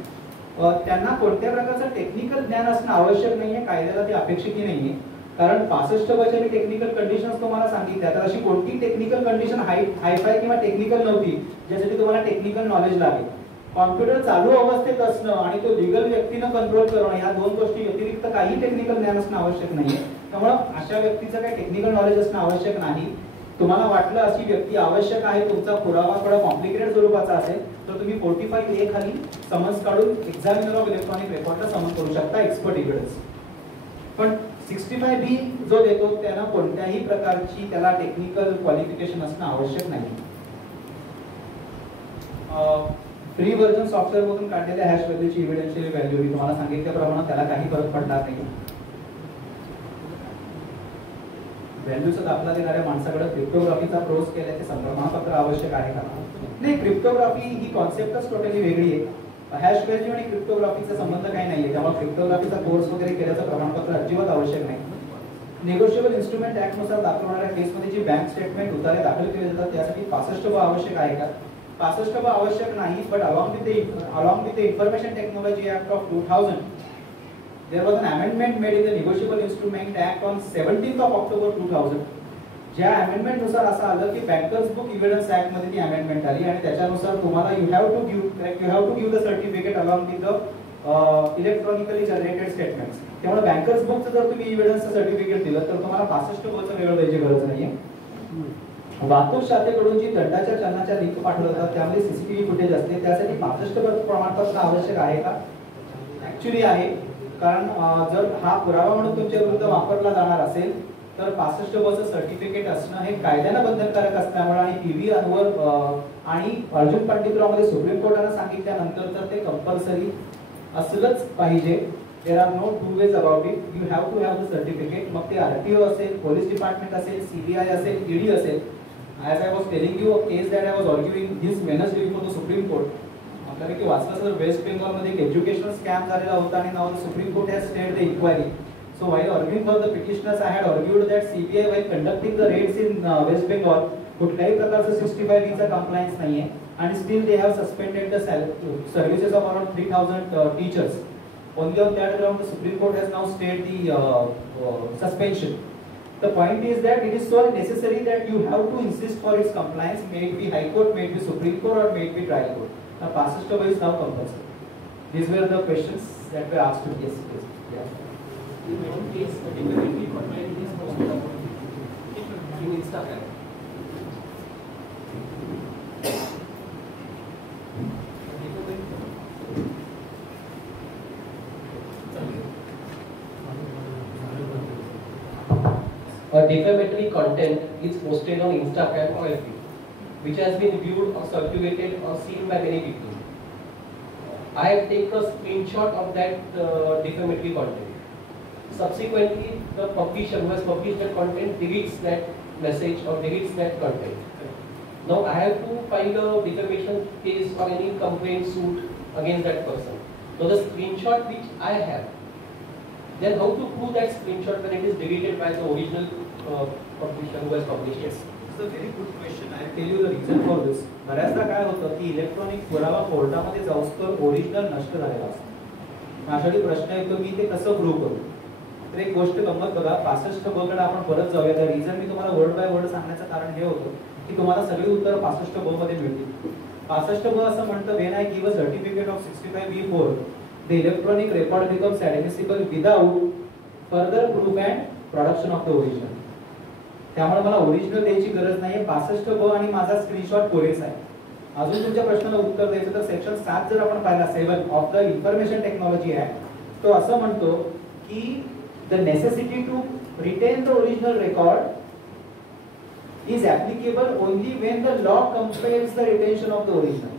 त्यांना कोणत्या प्रकारचं टेक्निकल ज्ञान असणं आवश्यक नाहीये, कायद्याला ते अपेक्षितही नाहीये. कारण 65 मी टेक्निकल कंडिशन्स तुम्हाला सांगितल्या, तर अशी कोणती टेक्निकल कंडिशन हायफाय किंवा टेक्निकल नव्हती ज्यासाठी तुम्हाला टेक्निकल नॉलेज लागेल. कॉम्प्युटर चालू अवस्थेत असणं आणि तो लिगल व्यक्तीनं कंट्रोल करणं या दोन गोष्टी व्यतिरिक्त काही टेक्निकल ज्ञान असणं आवश्यक नाहीये. त्यामुळे अशा व्यक्तीचं काही टेक्निकल नॉलेज असणं आवश्यक नाही. तुम्हाला वाटलं अशी व्यक्ती आवश्यक आहे, तुमचा पुरावा थोडा कॉम्प्लिकेटेड स्वरूपाचा असेल तर तुम्ही 45A खाली समन्स काढून एक्झामिनर ऑफ इलेक्ट्रॉनिक रेकॉर्डला समन करू शकता एक्सपर्ट एव्हिडन्स. पण 65B जो देतो त्याला कोणत्याही प्रकारची त्याला टेक्निकल क्वालिफिकेशन असणं आवश्यक नाही. फ्री व्हर्जन सॉफ्टवेअर मधून काढलेल्या हॅश व्हॅल्यूची इव्हिडन्शियल व्हॅल्यू मी तुम्हाला सांगितल्याप्रमाणे त्याला काही फरक पडणार नाही. व्हॅल्यूचा दाखला देणाऱ्या माणसाकडे क्रिप्टोग्राफीचा कोर्स केल्याचे प्रमाणपत्र आवश्यक आहे का? नाही, क्रिप्टोग्राफी ही कॉन्सेप्टच टोटली वेगळी आहे. हॅश व्हॅल्यू आणि क्रिप्टोग्राफीचा संबंध काही नाहीये. त्यामुळे क्रिप्टोग्राफीचा कोर्स वगैरे केल्याचं प्रमाणपत्र अजिबात आवश्यक नाही. निगोशिएबल इन्स्ट्रुमेंट ऍक्ट नुसार दाखल होणाऱ्या केसमध्ये जी बँक स्टेटमेंट उतारे दाखल केले जातात त्यासाठी 65 आवश्यक आहे का? 65 आवश्यक नाही. But along with the information technology act of 2000 there was an amendment made in the negotiable instrument act on 17th of October 2000. ज्या अमेंडमेंट नुसार असं आलं की बँकर्स बुक इव्हिडन्स ऍक्ट मध्ये ती अमेंडमेंट आली आणि त्याच्यानुसार तुम्हाला you have to give the certificate along with the electronically generated statements. त्यामुळे बँकर्स बुकचं जर तुम्ही इव्हिडन्सचं सर्टिफिकेट दिलं तर तुम्हाला 65 वेळ द्यायची गरज नाहीये. वाहतूक शाखेकडून जी दंडाच्या चलनाच्या लिंक पाठवल्या जातात त्यामध्ये सीसीटीव्ही फुटेज असते, त्यासाठी 65 प्रमाणपत्र आवश्यक आहे का? ऍक्च्युली आहे. कारण जर हा पुरावा म्हणून तुमच्या विरुद्ध वापरला जाणार असेल तर 65 सर्टिफिकेट असणं हे कायद्यानं बंधनकारक असल्यामुळे आणि PV अनवर आणि अर्जुन पंडितराव मध्ये सुप्रीम कोर्टाने सांगितल्यानंतर तर ते कंपल्सरी असलंच पाहिजे. There are no two ways about it. You have to have the certificate. मग ते RTO असेल, पोलीस डिपार्टमेंट असेल, CBI असेल, ED असेल. As I was telling you a case that I was arguing this Wednesday before the supreme court. आपल्याला की वाचलं sir, waste Bengal मध्ये एक एज्युकेशनल स्कॅम झालेला होता आणि नाव the supreme court has stayed the inquiry. So while arguing for the petitioners, I had argued that CBI while conducting the raids in West Bengal कुठल्याही प्रकारचं 65B चा compliance नाहीये and still they have suspended the services of around 3000 teachers. Only on that ground the Supreme Court has now stayed the suspension. The point is that it is so necessary that you have to insist for its compliance, may it be High Court, may it be Supreme Court, or may it be Trial Court. Now, 65 is now compulsory. These were the questions that were asked to me. Yeah. In one case, the delivery complaint is posted in Instagram. A defamatory content is posted on Instagram or FB, which has been viewed or circulated or seen by many people. I have taken a screenshot of that defamatory content. Subsequently, the publisher who has published that content deletes that message or deletes that content. Now I have to file a defamation case or any complaint suit against that person. So the screenshot which I have, then how to prove that screenshot when it is deleted by the original publisher who has published it? It's a very good question. I will tell you the reason for this. बऱ्याचदा काय होतं की electronic पुरावा कोर्टामध्ये जाऊस्तर original नष्ट झालेला असतो. अशासाठी प्रश्न येतो मी ते कसं प्रूव्ह करू. तर एक गोष्ट गंमत बघा, 65 कडे आपण परत जाऊया. तर रिझन मी तुम्हाला वर्ड बाय वर्ड सांगण्याचं कारण हे होतं की तुम्हाला सगळी उत्तर 65 मध्ये मिळतील. 65 असं म्हणतं, when I give a certificate of 65B4 the electronic record becomes admissible without further proof and production of the original. त्यामुळे मला ओरिजिनल द्यायची गरज नाहीये. 65 आणि माझा स्क्रीनशॉट पुरेसा आहे. अजून तुमच्या प्रश्नाला उत्तर द्यायचं तर सेक्शन 7 जर आपण पाहिला 7 of the information technology act, तो असं म्हणतो की the necessity to retain the original record is applicable only when the law compels the retention of the original.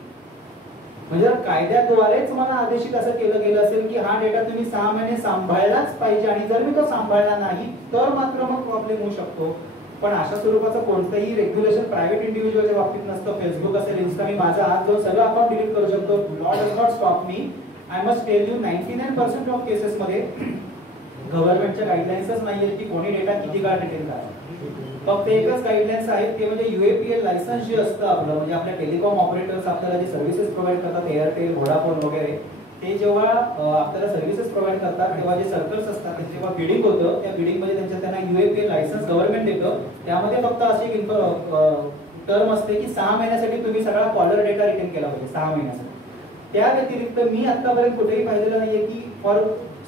म्हणजे कायद्याद्वारेच मला आदेशित असं केलं गेलं असेल की हा डेटा तुम्ही 6 महिने सांभाळलाच पाहिजे आणि जर मी तो सांभाळला नाही तर मात्र मग प्रॉब्लेम होऊ शकतो. पण अशा स्वरूपाचं कोणतंही रेग्युलेशन प्रायव्हेट इंडिव्हिज्युअलच्या बाबतीत नसतं. फेसबुक असेल, इन्स्टा, मी माझा आज जाऊन सगळं अकाउंट डिलीट करू शकतो. Law does not stop me. I must tell you 99% of cases मध्ये गव्हर्नमेंटच्या गाईडलाईन्सच नाहीये की कोणी डेटा किती काळ रिटेन करावा. फक्त एकच गाईडलाईन्स आहेत ते म्हणजे UAPL लायसन्स जे असतं आपलं, म्हणजे आपल्या टेलिकॉम ऑपरेटर्स आपल्याला जे सर्व्हिसेस प्रोव्हाइड करतात, एअरटेल, व्होडाफोन वगैरे, ते जेव्हा आपल्याला सर्व्हिसेस प्रोव्हाइड करतात तेव्हा जे सर्कल्स असतात तेव्हा बिडिंग होतं. त्या बिडिंग मध्ये त्यांना UAPL लायसन्स गव्हर्नमेंट देतं. त्यामध्ये फक्त अशी एक टर्म असते की 6 महिन्यासाठी तुम्ही सगळा कॉलर डेटा रिटेन केला पाहिजे, 6 महिन्यासाठी. त्या व्यतिरिक्त मी आतापर्यंत कुठेही पाहिलेलं नाहीये की for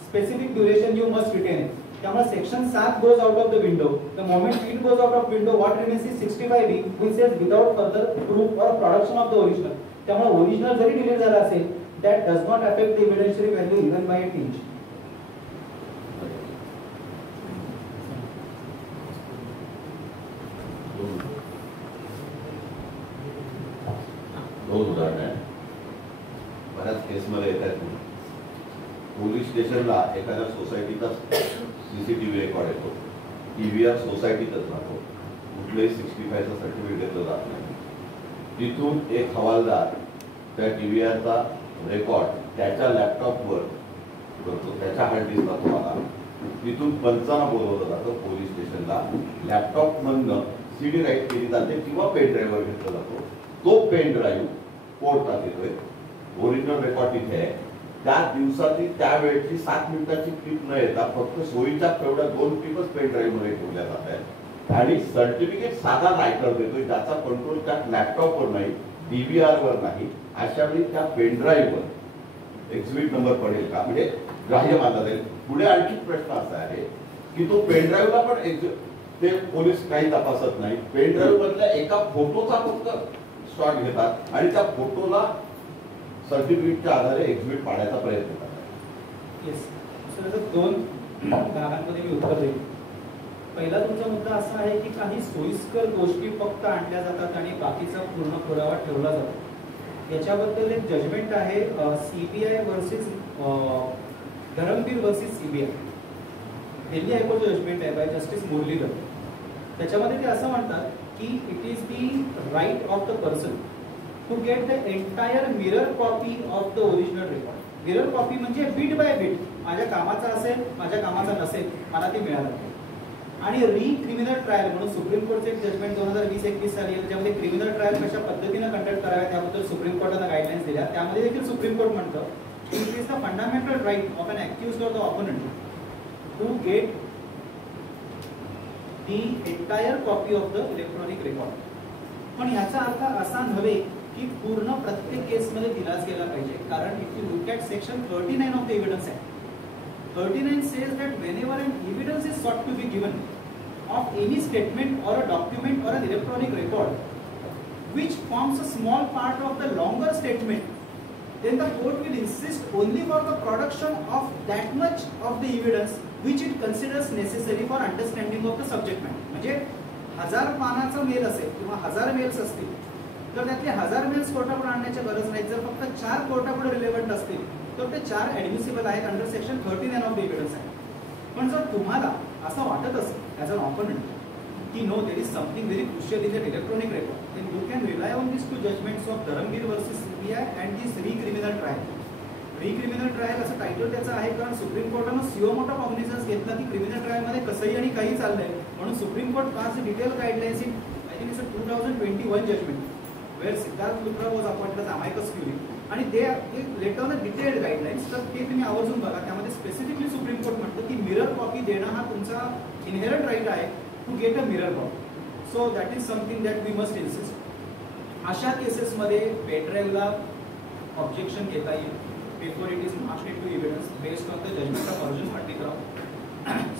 specific duration you must retain it. त्यामुळे section 7 goes out of the window. The moment it goes out of window what remains is 65B which says without further proof or production of the original. त्यामुळे original जरी delete झाला असेल that does not affect the evidentiary value even by an inch. दोन उदाहरण आहे. बऱ्याच केसमध्ये येतात. पोलीस स्टेशनला एखाद्या सोसायटीचा CCTV रेकॉर्ड येतो. TVR सोसायटीतच राहतो. कुठलेही 65चं सर्टिफिकेट घेतलं जात नाही. तिथून एक हवालदार त्या TVRचा रेकॉर्ड त्याच्या लॅपटॉपवर करतो, त्याच्या हार्ड डिस्कला तुम्हाला तिथून पंचांना बोलवलं जातं पोलीस स्टेशनला. लॅपटॉप मधनं CD राईट केली जाते किंवा पेन ड्राईव्हर घेतला जातो. तो पेन ड्राईव्ह कोर्टात येतोय. ओरिजिनल रेकॉर्ड तिथे आहे. त्या दिवसाची त्या वेळची 7 मिनिटाची क्लिप न येता फक्त सोयीच्या तेवढ्या 2 क्लिपच पेन ड्राईव्ह मध्ये ठेवल्या जात आहेत आणि सर्टिफिकेट साधा रायटर देतोय ज्याचा कंट्रोल त्या लॅपटॉपवर नाही, DVR वर नाही. अशा वेळी त्या पेन ड्राईव्हवर एक्झिबिट नंबर पडेल का, म्हणजे ग्राह्य मानला जाईल. पुढे आणखी प्रश्न असा आहे की तो पेन ड्राईव्हला पण ते पोलीस काही तपासत नाही. पेन ड्राईव्ह मधल्या एका फोटोचा फक्त शॉट घेतात आणि त्या फोटोला सर्टिफिकेटच्या आधारे एक्झिबिट पाडण्याचा प्रयत्न करतात. येस सर, 2 भागांमध्ये मी उत्तर देईन. पहिला तुमचा मुद्दा असा आहे की काही सोयीस्कर गोष्टी फक्त आणल्या जातात आणि बाकीचा पूर्ण पुरावा ठेवला जातो. याच्याबद्दल एक जजमेंट आहे CBI versus Dharamvir versus CBI. Delhi हायकोर्टचं जजमेंट आहे बाय जस्टिस मुरलीधर. त्याच्यामध्ये ते असं म्हणतात की it is the right of the person to get the entire mirror copy of the original record. Mirror copy म्हणजे बीट बाय बीट, माझ्या कामाचा असेल, माझ्या कामाचा नसेल, मला ते मिळालं. आणि क्रिमिनल ट्रायल म्हणून सुप्रीम कोर्टचे एक जजमेंट 2020-21 साली, ज्यामध्ये क्रिमिनल ट्रायल कशा पद्धतीने कंडक्ट कराव्या त्याबद्दल सुप्रीम कोर्टाने गाईडलाईन्स दिल्या. त्यामध्ये देखील सुप्रीम कोर्ट म्हणतं की it is the fundamental right of an accused or the opponent to get the entire copy of the electronic record. पण याचा अर्थ असा नव्हे की पूर्ण प्रत्येक केसमध्ये दिलाच गेला पाहिजे. कारण if you look at section 39 of the evidence act, 39 says that whenever an evidence is sought to be given of any statement or a document or an electronic record which forms a small part of the longer statement, then the court will insist only for the production of that much of the evidence which it considers necessary for understanding of the subject matter. म्हणजे 1000 पानाचा mail असेल किंवा 1000 mails असतील तर त्यातले 1000 mails कोर्टापुढे आणण्याची गरज नाही. जर फक्त 4 कोर्टापुढे रिलेव्हंट असतील तर ते 4 ऍडमिसिबल आहेत under section 39 of the evidence act. पण जर तुम्हाला असं वाटत असेल ॲज अन ऑपोनंट की no there is something very crucial in the electronic record, then you can rely on this 2 judgments of Dharamvir versus CBI and this criminal trial. Criminal trial असं title त्याचं आहे कारण सुप्रीम कोर्टानं suo motu of organisers घेतला की criminal ट्रायलमध्ये कसंही आणि काही चाललंय. म्हणून supreme court pass detail guidelines in I think it's a 2021 judgment where Siddharth Luthra was appointed as amicus curiae आणि they laid on the detailed guidelines. तर ते तुम्ही आवर्जून बघा. त्यामध्ये स्पेसिफिकली सुप्रीम कोर्ट म्हणतं की मिरर कॉपी देणं हा तुमचा इनहेरंट राईट आहे to get a mirror copy. So that is something that we must insist. अशा केसेसमध्ये पेनड्राईव्हला ऑब्जेक्शन घेता येईल before it is marked into evidence based on the judgement of Arjun Patikrao.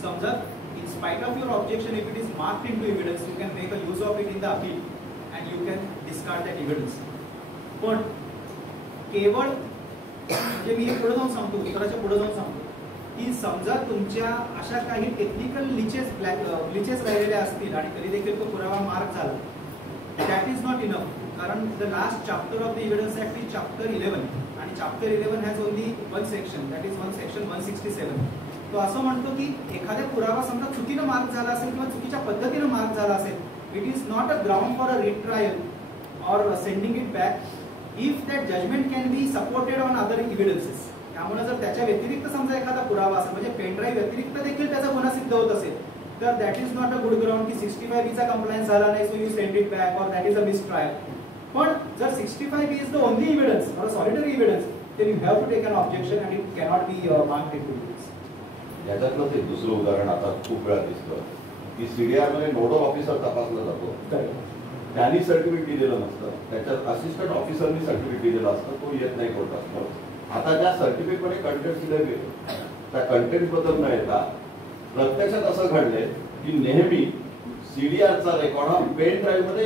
समजा in spite of your objection if it is marked into evidence you can make a use of it in the appeal and you can discard that evidence. पण केवळ म्हणजे मी पुढे जाऊन सांगतो, उत्तराच्या पुढे जाऊन सांगतो की समजा तुमच्या अशा काही टेक्निकल ग्लिचेस राहिलेले असतील आणि तरी देखील तो पुरावा मार्क झाला, दॅट इज नॉट इनफ. कारण the last chapter of the evidence act is chapter 11 आणि chapter 11 has only one section, that is one section 167. तो असं म्हणतो की एखाद्या पुरावा समजा चुकीनं मार्क झाला असेल किंवा चुकीच्या पद्धतीनं मार्क झाला असेल, it is not a ground for a retrial or sending it back if that judgment can be supported on other evidences. त्यामुळे जर त्याच्या व्यतिरिक्त समजा एखादा पुरावा असेल, म्हणजे पेनड्राईव्ह व्यतिरिक्त देखील त्याचा गुन्हा सिद्ध होत असेल, तर that is not a good ground की 65B चा कंप्लायन्स झाला नाही so you send it back or that is a mistrial. पण जर 65B is the only evidence or solitary evidence, then you have to take an objection and it cannot be marked into this. याच्यातलंच एक दुसरं उदाहरण आता खूप वेळा दिसतं की CDR मध्ये नोडल ऑफिसर तपासला जातो, त्यांनी सर्टिफिकेट दिलेलं नसतं, त्याच्या असिस्टंट ऑफिसरनी सर्टिफिकेट दिलेलं असतं, तो येत नाही कोर्टात. आता त्या सर्टिफिकेट मध्ये कंटेंट दिले गेले, त्या कंटेंट बद्दल न येता प्रत्यक्षात असं घडलंय की नेहमी CDR चा रेकॉर्ड हा पेन ड्राईव्ह मध्ये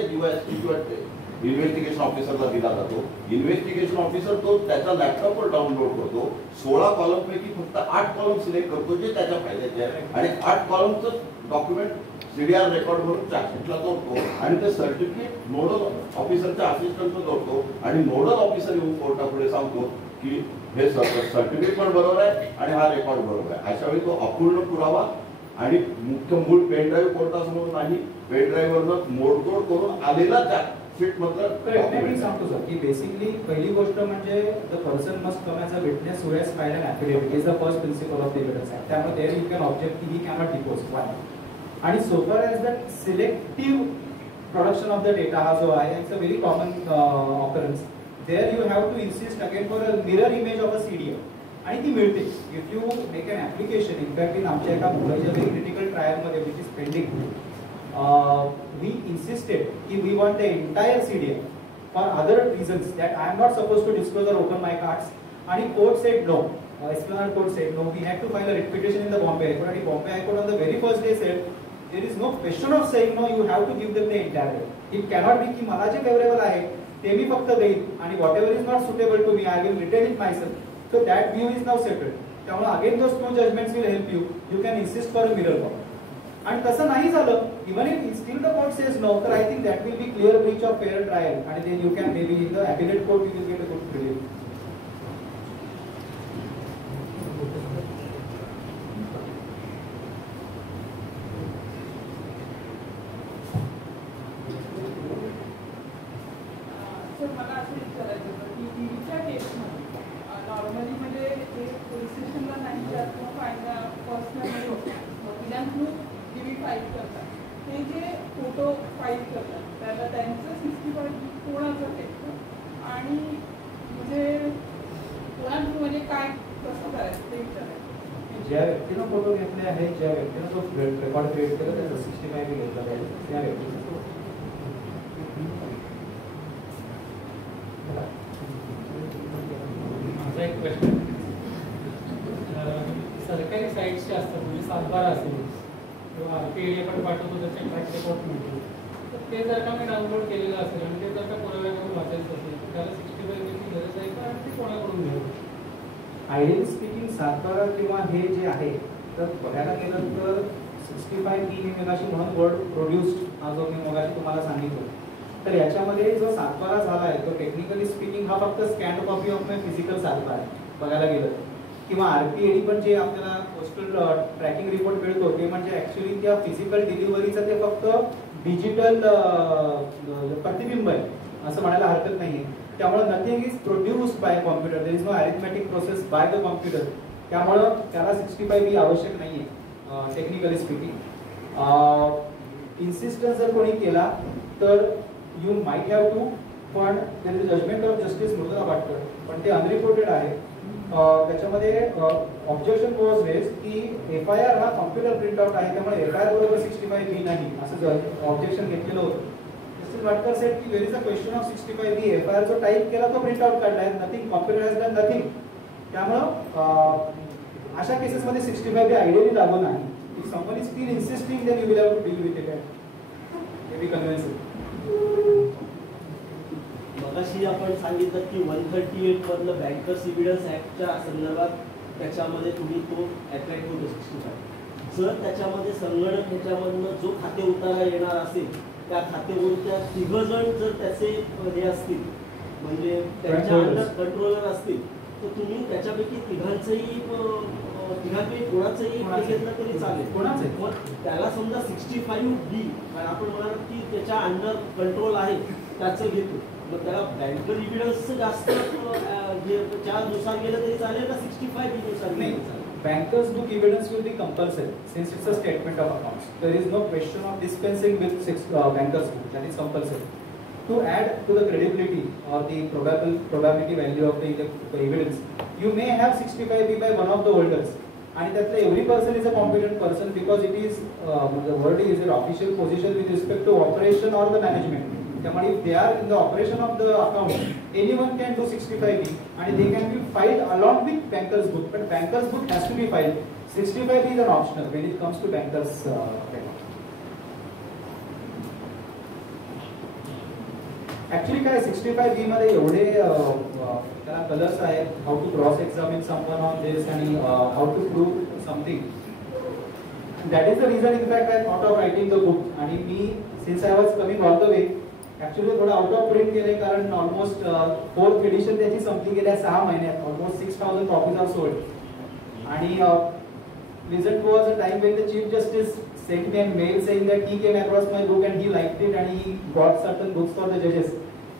इन्व्हेस्टिगेशन ऑफिसरला दिला जातो. इन्व्हेस्टिगेशन ऑफिसर तो त्याच्या लॅपटॉपवर डाउनलोड करतो, 16 कॉलम पैकी फक्त 8 कॉलम सिलेक्ट करतो जे त्याच्या फायद्याचे आहे आणि 8 कॉलमचं डॉक्युमेंट CDR रेकॉर्ड म्हणून चार्जशीटला जोडतो आणि ते सर्टिफिकेट नोडल ऑफिसरच्या असिस्टंटला जोडतो आणि नोडल ऑफिसर येऊन कोर्टापुढे सांगतो की हे सर्टिफिकेट पण बरोबर आहे आणि हा रेकॉर्ड बरोबर आहे. अशा वेळी तो अपूर्ण पुरावा आणि मुख्य मूळ पेन ड्राईव्ह कोर्टासमोर नाही, पेन ड्राईव्हवरनं मोडतोड करून आलेला चार्जशीट मी सांगतो सर की बेसिकली पहिली गोष्ट म्हणजे the person must come as a witness who has filed an affidavit is the first principle of the evidence act. त्यामुळे देअर यू कॅन ऑब्जेक्ट की ही कॅनॉट डिपोज वन. आणि so far as that selective production of the data हा जो आहे it's a very common occurrence. There you have to insist again for a mirror image of a CDR आणि ती मिळते. If you make an application, in fact in आमच्या एका मुलाच्या very critical ट्रायलमध्ये which is pending, we insisted कि we want the entire CDR for other reasons that I am not supposed to disclose or open my cards. And court said no. Esplanade court said no. We had to file a writ petition in the Bombay High Court. And Bombay High Court on the very first day said there is no question of saying no. You have to give them the entire. It cannot be कि मला जे favorable आहे ते मी फक्त देईन आणि whatever is not suitable to me I will retain it myself. So that view is now settled. त्यामुळे again those two judgments will help you. You can insist for a mirror court. आणि तसं नाही झालं, even if still the court says no, तर I think that will be clear breach of fair trial आणि then you can maybe in the appellate court you will get a good relief. मला असं विचारायचं होतं की टीव्हीच्या केसमध्ये normally म्हणजे ते पोलीस स्टेशनला नाही जात किंवा फायदा पर्सनल वकिलांकडून टीव्ही फाईल करतात, ते जे फोटो फाईल करतात त्याला त्यांचं 65 कोणाचं घेतलं आणि म्हणजे कोणाकडून म्हणजे काय कसं करायचं ते विचारायचं. ज्या व्यक्तीनं फोटो घेतले आहेत, ज्या व्यक्तीनं तो रेकॉर्ड क्रिएट केला त्याचा 65 घेतला पाहिजे त्या व्यक्तीचा. माझा एक प्रश्न, सरकारी साईट्सचे असतात म्हणजे सातबारा असेल किंवा RPA पण पाठवतो त्याचे ट्रॅक रेकॉर्ड मिळतो, तर ते जर का मी डाउनलोड केलेलं असेल आणि ते जर का पुराव्याकडून वाचायचं असेल तर त्याला 65 ची गरज आहे का आणि ते कोणाकडून मिळेल? आयडियली स्पीकिंग सातबारा किंवा हे जे आहे तर बघायला गेलं तर 65B मी मगाशी म्हणून वर्ड प्रोड्युस्ड हा जो मी मगाशी तुम्हाला सांगितलं, तर याच्यामध्ये जो सातबारा झाला आहे तो टेक्निकली स्पीकिंग हा फक्त scan copy of my physical सातबारा आहे बघायला गेलं. किंवा RPAD पण जे आपल्याला पोस्टल ट्रॅकिंग रिपोर्ट मिळतो ते म्हणजे ॲक्च्युली त्या फिजिकल डिलिव्हरीचं ते फक्त डिजिटल प्रतिबिंब आहे असं म्हणायला हरकत नाही. त्यामुळे nothing is produced by computer, there is no arithmetic process by the computer. त्यामुळं त्याला 65B आवश्यक नाही आहे टेक्निकली स्पीकिंग. इन्सिस्टन्स जर कोणी केला तर यू माइट हॅव टू, पण there is judgment of justice Mridula Patkar, पण ते अनरिपोर्टेड आहे. त्याच्यामध्ये ऑब्जेक्शन वॉज रेज की FIR हा कॉम्प्युटर प्रिंटआउट आहे त्यामुळे FIR बरोबर 65B नाही असं ऑब्जेक्शन घेतलेलं होतं. जस्टिस पाटकर सेड की there is a question of 65B, FIR जो टाईप केला तो प्रिंटआउट काढला आहे, nothing computer has done nothing. त्यामुळं अशा केसेसमध्ये 65B आयडियली लागू नाही. If someone is still insisting then you will have to deal with it may be convincing. मगाशी आपण सांगितलं की 138 मधलं बँकर्स एव्हिडन्स ऍक्टच्या संदर्भात त्याच्यामध्ये तुम्ही तो अट्रॅक्ट होतो 65. जर त्याच्यामध्ये संगणक ह्याच्यामधनं जो खाते उतारा येणार असेल त्या खात्यावरून त्या तिघजण जर त्याचे हे असतील म्हणजे त्यांच्या अंडर कंट्रोलर असतील तर तुम्ही त्याच्यापैकी तिघांचंही कोणाचंही घेतलं तरी चालेल. कोणाचंही? मग त्याला समजा 65B आपण म्हणाल की त्याच्या अंडर कंट्रोल आहे त्याचं घेतो मग त्याला बँकर इव्हिडन्स जास्त त्यानुसार गेलं तरी चालेल का 65B नुसार नाही. गेलं चालेल? Bankers book evidence will be compulsory since it's a statement of accounts. There is no question of dispensing with bankers book. That is compulsory. To add to the credibility or the probability value of the evidence, you may have 65B by one of the holders. And that every person is a competent person because it is the word is an official position with respect to operation or the management. If they are in the operation of the account, anyone can do 65B and they can be filed along with banker's book. But banker's book has to be filed. 65B is an optional when it comes to banker's account. Actually काय 65B मध्ये एवढे त्याला colours आहेत. How to cross examine someone on this and how to prove something. That is the reason in fact I thought of writing the book. आणि मी since I was coming all the way actually थोडं out of print केले कारण almost 4th addition त्याची संपली गेल्या 6 महिन्यात. Almost 6,000 copies are sold. आणि recent was a time when the Chief Justice sent me a mail saying that he came across my book and he liked it and he bought certain books for the judges.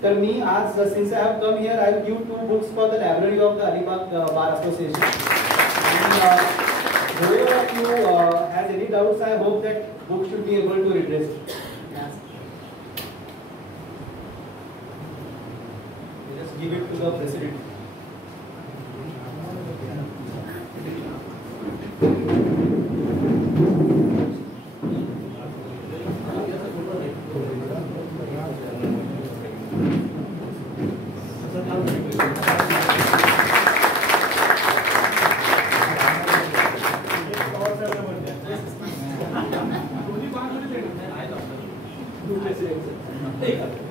तर मी आज since I have come here I will give 2 books for the library of the Alibag Bar Association. And whoever of you has any doubts, I hope that book should be able to redress it. Give it to the president. President.